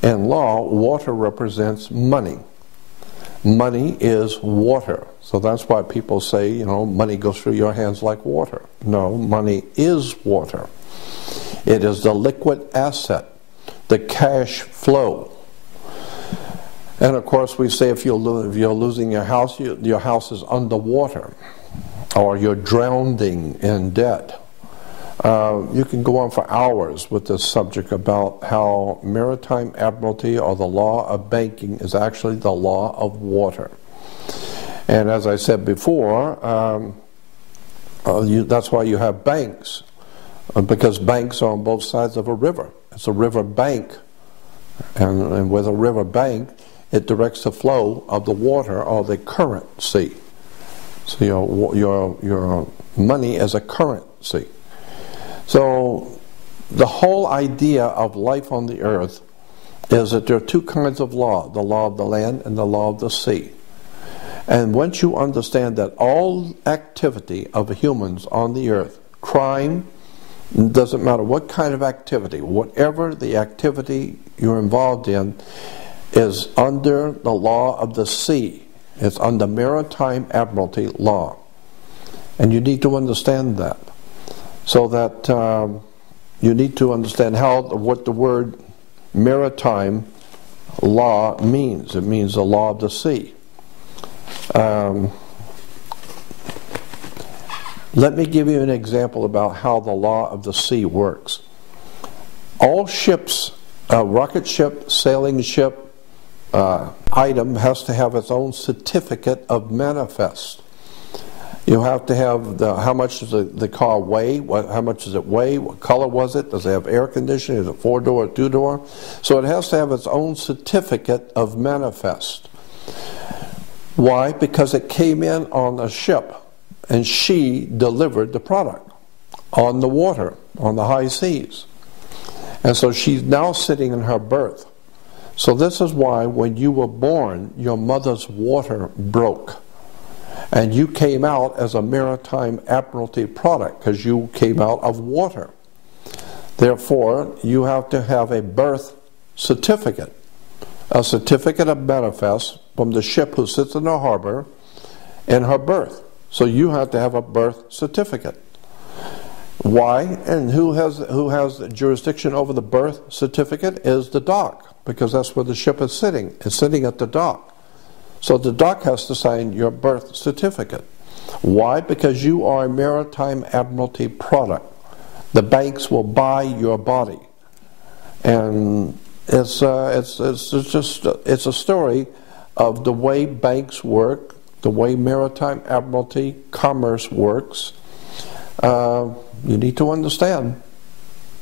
in law, water represents money. Money is water. So that's why people say, money goes through your hands like water. No, money is water. It is the liquid asset, the cash flow. And of course we say if you're losing your house is underwater, or you're drowning in debt. You can go on for hours with this subject about how maritime admiralty, or the law of banking, is actually the law of water. And as I said before, that's why you have banks, because banks are on both sides of a river. It's a river bank, and with a river bank, it directs the flow of the water, or the currency. So your money is a currency. So the whole idea of life on the earth is that there are two kinds of law, the law of the land and the law of the sea. And once you understand that all activity of humans on the earth, crime, doesn't matter what kind of activity, whatever the activity you're involved in, is under the law of the sea. It's under maritime admiralty law. And you need to understand that. So that you need to understand what the word maritime law means. It means the law of the sea. Let me give you an example about how the law of the sea works. All ships, rocket ship, sailing ship, item has to have its own certificate of manifest. You have to have how much does the car weigh, how much does it weigh, what color was it, does it have air conditioning, is it 4-door or 2-door? So it has to have its own certificate of manifest. Why? Because it came in on a ship and she delivered the product on the water, on the high seas. And so she's now sitting in her berth. So this is why when you were born, your mother's water broke. And you came out as a maritime admiralty product because you came out of water. Therefore, you have to have a birth certificate, a certificate of manifest from the ship who sits in the harbor in her berth. So you have to have a birth certificate. Why? And who has jurisdiction over the birth certificate is the dock, because that's where the ship is sitting. It's sitting at the dock. So the dock has to sign your birth certificate. Why? Because you are a maritime admiralty product. The banks will buy your body. And it's a story of the way banks work, the way maritime admiralty commerce works. You need to understand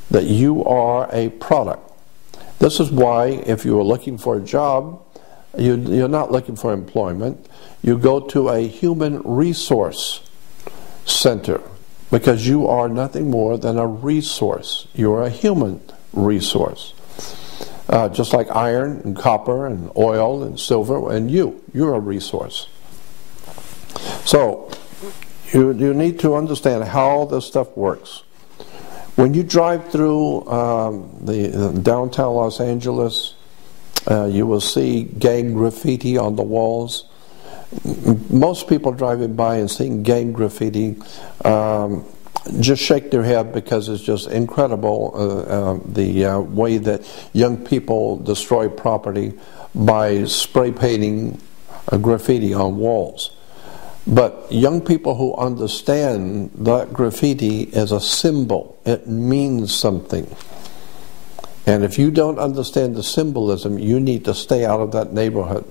that you are a product. This is why if you are looking for a job, you're not looking for employment. You go to a human resource center because you are nothing more than a resource. You're a human resource. Just like iron and copper and oil and silver, and you're a resource. So you need to understand how this stuff works. When you drive through the downtown Los Angeles, you will see gang graffiti on the walls. Most people driving by and seeing gang graffiti just shake their head because it's just incredible the way that young people destroy property by spray painting graffiti on walls. But young people who understand that graffiti is a symbol, it means something. And if you don't understand the symbolism, you need to stay out of that neighborhood.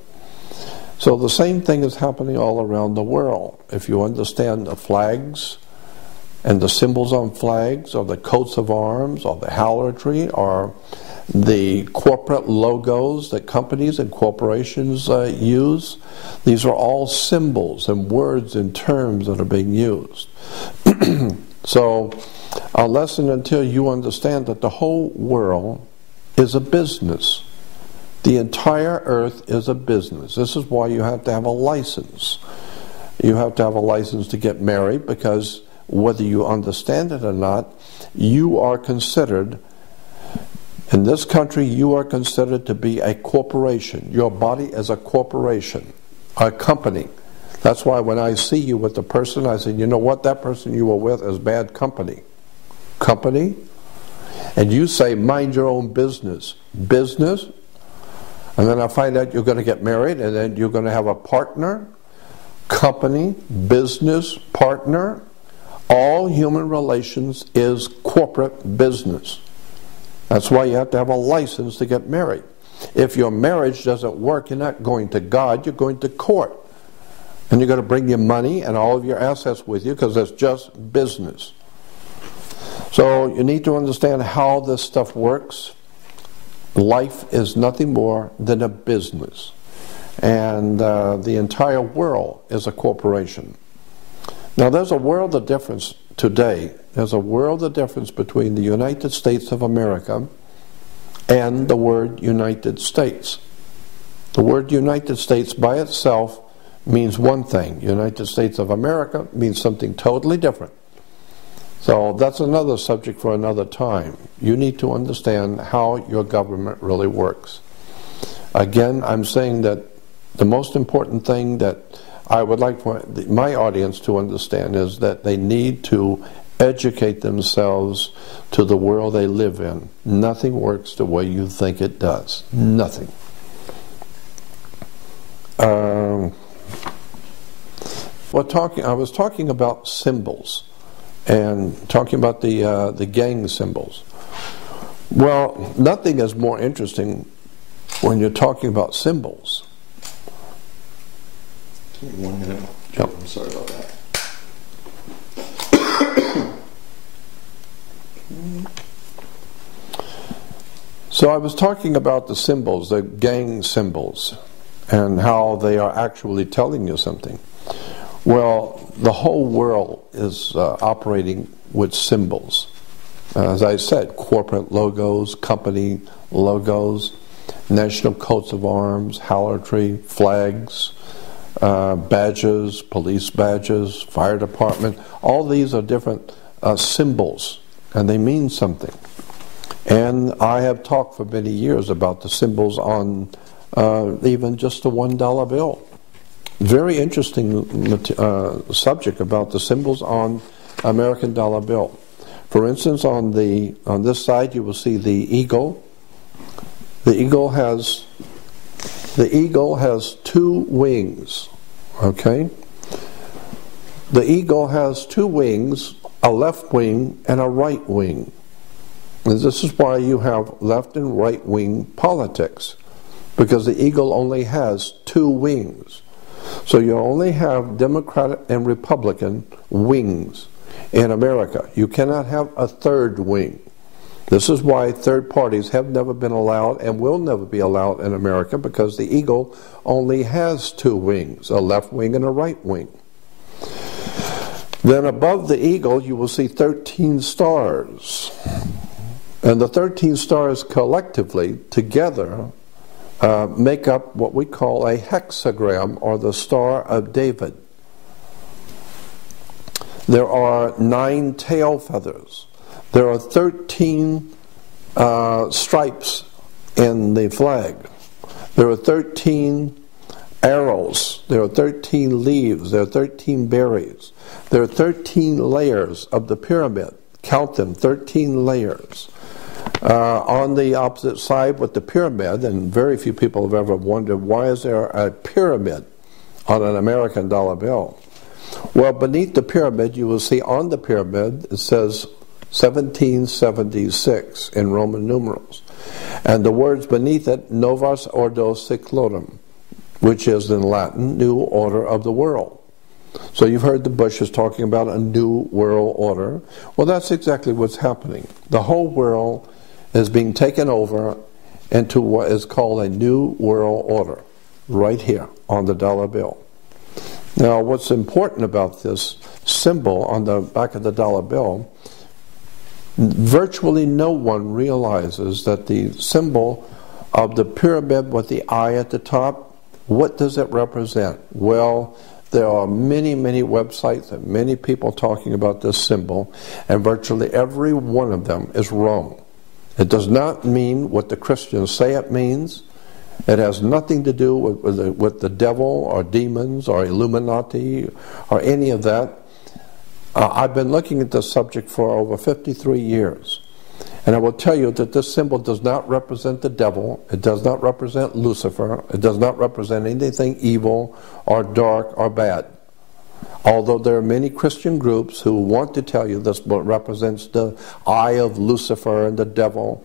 So the same thing is happening all around the world. If you understand the flags and the symbols on flags, or the coats of arms, or the harlotry, or the corporate logos that companies and corporations use, these are all symbols and words and terms that are being used. So unless and until you understand that the whole world is a business, the entire earth is a business. This is why you have to have a license. You have to have a license to get married, because whether you understand it or not, you are considered, in this country, you are considered to be a corporation. Your body is a corporation, a company. That's why when I see you with the person, I say, you know what, that person you were with is bad company. Company? And you say, mind your own business. Business? And then I find out you're going to get married, and then you're going to have a partner. Company, business, partner. All human relations is corporate business. That's why you have to have a license to get married. If your marriage doesn't work, you're not going to God, you're going to court. And you're going to bring your money and all of your assets with you, because it's just business. So you need to understand how this stuff works. Life is nothing more than a business. And the entire world is a corporation. Now there's a world of difference today, there's a world of difference between the United States of America and the word United States. The word United States by itself means one thing. United States of America means something totally different. So that's another subject for another time. You need to understand how your government really works. Again, I'm saying that the most important thing that I would like for my audience to understand is that they need to educate themselves to the world they live in. Nothing works the way you think it does. Nothing. I was talking about symbols and talking about the gang symbols. Well, nothing is more interesting when you're talking about symbols. Give me 1 minute. Yep. I'm sorry about that. So I was talking about the symbols, the gang symbols, and how they are actually telling you something. Well, the whole world is operating with symbols. As I said, corporate logos, company logos, national coats of arms, harlotry, flags, badges, police badges, fire department. All these are different symbols, and they mean something. And I have talked for many years about the symbols on even just the $1 bill. Very interesting subject about the symbols on American dollar bill. For instance, on this side you will see the eagle. The eagle has two wings. Okay? The eagle has two wings, a left wing and a right wing. And this is why you have left and right wing politics, because the eagle only has two wings. So you only have Democratic and Republican wings in America. You cannot have a third wing. This is why third parties have never been allowed and will never be allowed in America, because the eagle only has two wings, a left wing and a right wing. Then above the eagle you will see 13 stars. And the 13 stars collectively, together, make up what we call a hexagram, or the Star of David. There are 9 tail feathers. There are 13 stripes in the flag. There are 13 arrows. There are 13 leaves. There are 13 berries. There are 13 layers of the pyramid. Count them, 13 layers. On the opposite side with the pyramid, and very few people have ever wondered, why is there a pyramid on an American dollar bill? Well, beneath the pyramid, you will see on the pyramid, it says 1776 in Roman numerals. And the words beneath it, Novus Ordo Seclorum, which is in Latin, New Order of the World. So you've heard the Bushes talking about a new world order. Well, that's exactly what's happening. The whole world is being taken over into what is called a new world order, right here on the dollar bill. Now, what's important about this symbol on the back of the dollar bill, virtually no one realizes that the symbol of the pyramid with the eye at the top, what does it represent? Well, there are many, many websites and many people talking about this symbol, and virtually every one of them is wrong. It does not mean what the Christians say it means. It has nothing to do with the devil or demons or Illuminati or any of that. I've been looking at this subject for over 53 years. And I will tell you that this symbol does not represent the devil. It does not represent Lucifer. It does not represent anything evil or dark or bad. Although there are many Christian groups who want to tell you this represents the eye of Lucifer and the devil.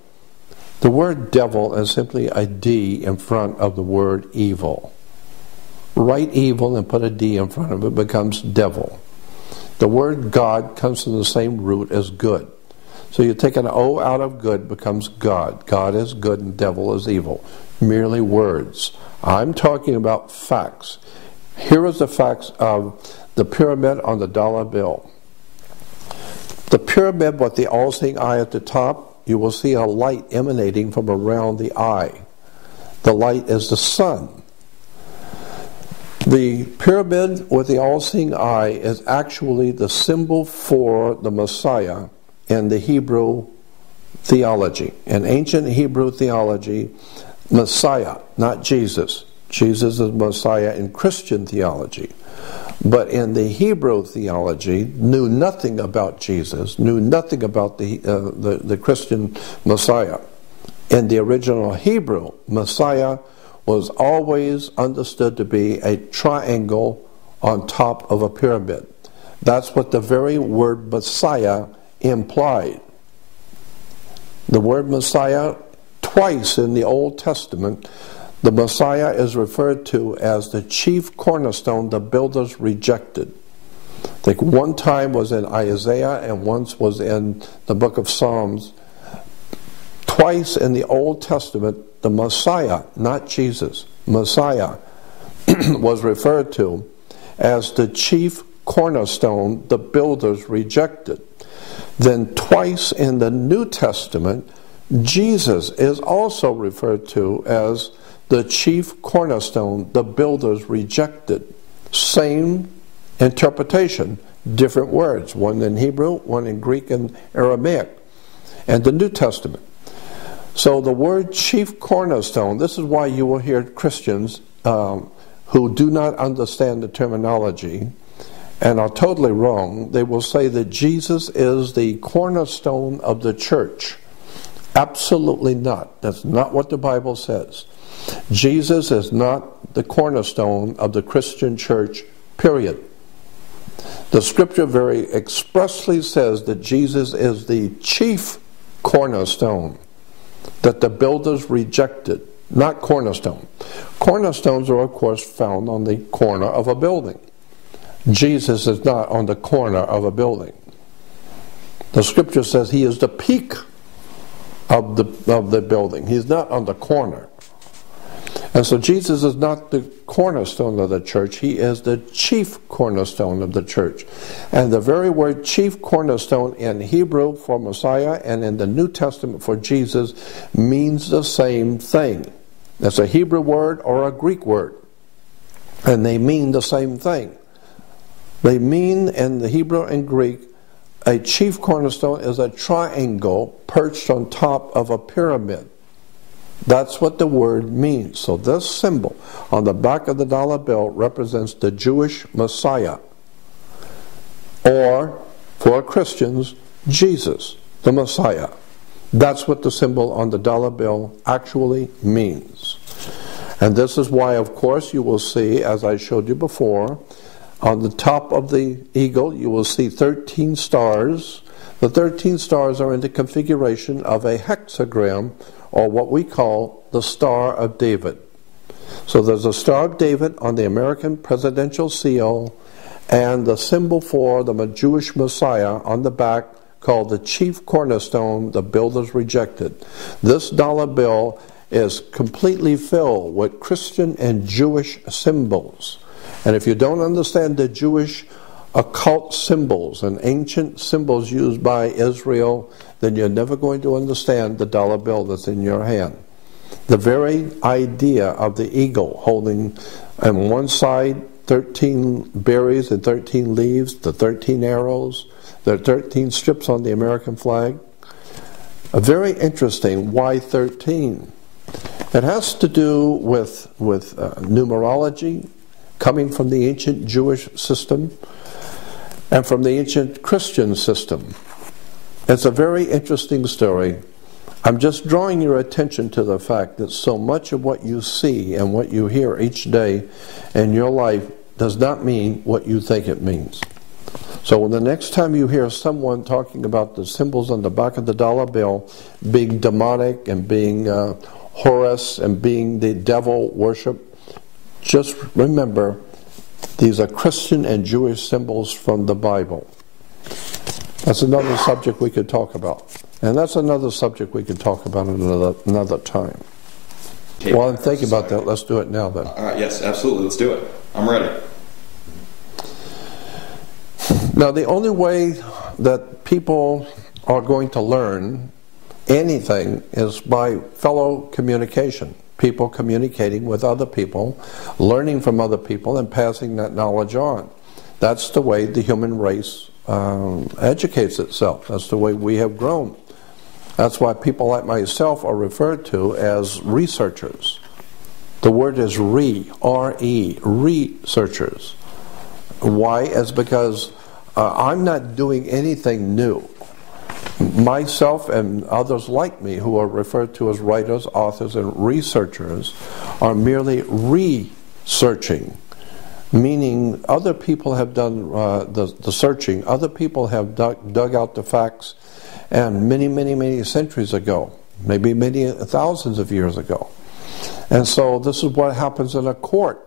The word devil is simply a D in front of the word evil. Write evil and put a D in front of it, becomes devil. The word God comes from the same root as good. So you take an O out of good, becomes God. God is good and devil is evil. Merely words. I'm talking about facts. Here is the facts of the pyramid on the dollar bill. The pyramid with the all-seeing eye at the top, you will see a light emanating from around the eye. The light is the sun. The pyramid with the all-seeing eye is actually the symbol for the Messiah in the Hebrew theology. In ancient Hebrew theology, Messiah, not Jesus. Jesus is Messiah in Christian theology. But in the Hebrew theology, knew nothing about Jesus, knew nothing about the Christian Messiah. In the original Hebrew, Messiah was always understood to be a triangle on top of a pyramid. That's what the very word Messiah implied. The word Messiah, twice in the Old Testament, the Messiah is referred to as the chief cornerstone the builders rejected. I think one time was in Isaiah and once was in the book of Psalms. Twice in the Old Testament, the Messiah, not Jesus, Messiah, was referred to as the chief cornerstone the builders rejected. Then twice in the New Testament, Jesus is also referred to as the chief cornerstone the builders rejected. Same interpretation, different words, one in Hebrew, one in Greek and Aramaic, and the New Testament. So the word chief cornerstone, this is why you will hear Christians who do not understand the terminology and are totally wrong. They will say that Jesus is the cornerstone of the church. Absolutely not. That's not what the Bible says. Jesus is not the cornerstone of the Christian church, period. The scripture very expressly says that Jesus is the chief cornerstone that the builders rejected, not cornerstone. Cornerstones are, of course, found on the corner of a building. Jesus is not on the corner of a building. The scripture says he is the peak of the building. He's not on the corner. And so Jesus is not the cornerstone of the church. He is the chief cornerstone of the church. And the very word chief cornerstone in Hebrew for Messiah and in the New Testament for Jesus means the same thing. It's a Hebrew word or a Greek word. And they mean the same thing. They mean in the Hebrew and Greek, a chief cornerstone is a triangle perched on top of a pyramid. That's what the word means. So this symbol on the back of the dollar bill represents the Jewish Messiah. Or, for Christians, Jesus, the Messiah. That's what the symbol on the dollar bill actually means. And this is why, of course, you will see, as I showed you before, on the top of the eagle, you will see 13 stars. The 13 stars are in the configuration of a hexagram, or what we call the Star of David. So there's a Star of David on the American presidential seal, and the symbol for the Jewish Messiah on the back, called the chief cornerstone the builders rejected. This dollar bill is completely filled with Christian and Jewish symbols. And if you don't understand the Jewish occult symbols and ancient symbols used by Israel, then you're never going to understand the dollar bill that's in your hand. The very idea of the eagle holding on one side 13 berries and 13 leaves, the 13 arrows, the 13 strips on the American flag. Very interesting. Why 13? It has to do with numerology, coming from the ancient Jewish system and from the ancient Christian system. It's a very interesting story. I'm just drawing your attention to the fact that so much of what you see and what you hear each day in your life does not mean what you think it means. So the next time you hear someone talking about the symbols on the back of the dollar bill being demonic and being Horus and being the devil worship, just remember, these are Christian and Jewish symbols from the Bible. That's another subject we could talk about. And that's another subject we could talk about another time. Okay. While I'm thinking about that, let's do it now then. All right, yes, absolutely. Let's do it. I'm ready. Now, the only way that people are going to learn anything is by fellow communication. People communicating with other people, learning from other people, and passing that knowledge on. That's the way the human race educates itself. That's the way we have grown. That's why people like myself are referred to as researchers. The word is R-E, researchers. Why? It's because I'm not doing anything new. Myself and others like me who are referred to as writers, authors, and researchers are merely researching, meaning other people have done the searching, other people have dug out the facts, and many centuries ago, maybe many thousands of years ago. And so this is what happens in a court.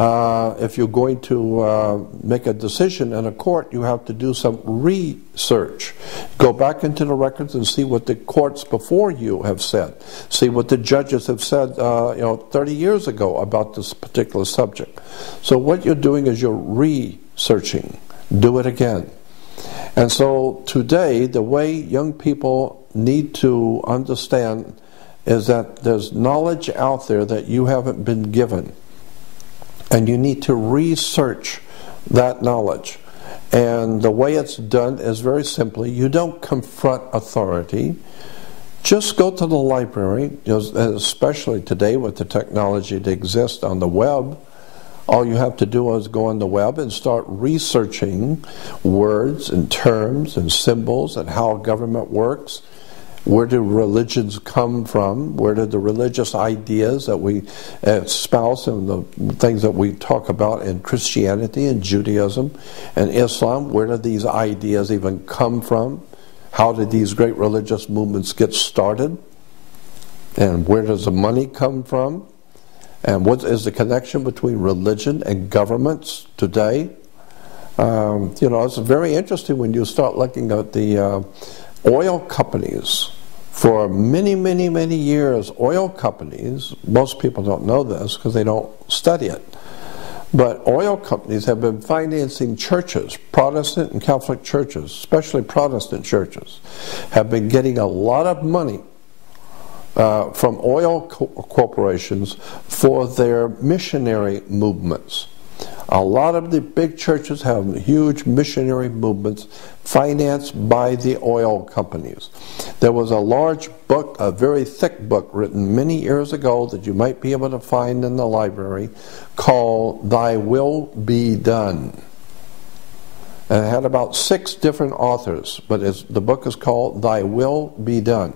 If you're going to make a decision in a court, you have to do some research. Go back into the records and see what the courts before you have said. See what the judges have said 30 years ago about this particular subject. So what you're doing is you're researching. Do it again. And so today, the way young people need to understand is that there's knowledge out there that you haven't been given. And you need to research that knowledge. And the way it's done is very simply, you don't confront authority. Just go to the library, especially today with the technology that exists on the web. All you have to do is go on the web and start researching words and terms and symbols and how government works. Where do religions come from? Where do the religious ideas that we espouse and the things that we talk about in Christianity and Judaism and Islam, where do these ideas even come from? How did these great religious movements get started? And where does the money come from? And what is the connection between religion and governments today? It's very interesting when you start looking at the oil companies. For many years, oil companies, most people don't know this because they don't study it, but oil companies have been financing churches, Protestant and Catholic churches, especially Protestant churches, have been getting a lot of money from oil corporations for their missionary movements. A lot of the big churches have huge missionary movements financed by the oil companies. There was a large book, a very thick book, written many years ago that you might be able to find in the library called Thy Will Be Done. And it had about 6 different authors, but the book is called Thy Will Be Done.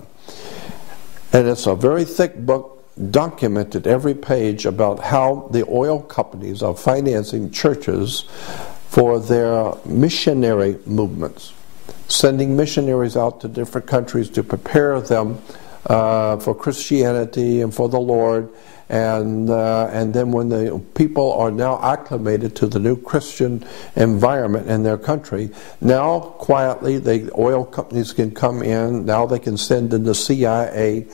And it's a very thick book, documented every page about how the oil companies are financing churches for their missionary movements, sending missionaries out to different countries to prepare them for Christianity and for the Lord, and then when the people are now acclimated to the new Christian environment in their country, now quietly the oil companies can come in, now they can send in the CIA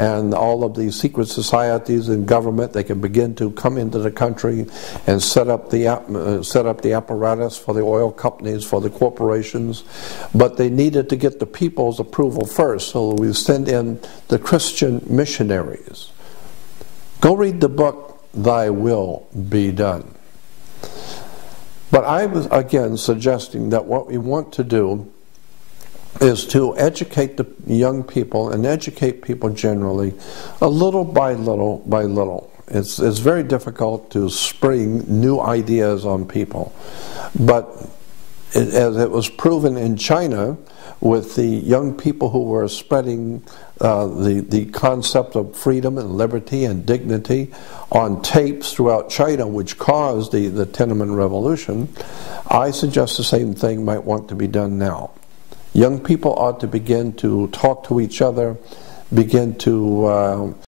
and all of these secret societies and government. They can begin to come into the country and set up the apparatus for the oil companies, for the corporations. But they needed to get the people's approval first, so we send in the Christian missionaries. Go read the book, Thy Will Be Done. But I was again suggesting that what we want to do is to educate the young people and educate people generally a little by little by little. It's very difficult to spring new ideas on people. But as it was proven in China with the young people who were spreading the concept of freedom and liberty and dignity on tapes throughout China, which caused the Tiananmen Revolution, I suggest the same thing might want to be done now. Young people ought to begin to talk to each other, begin to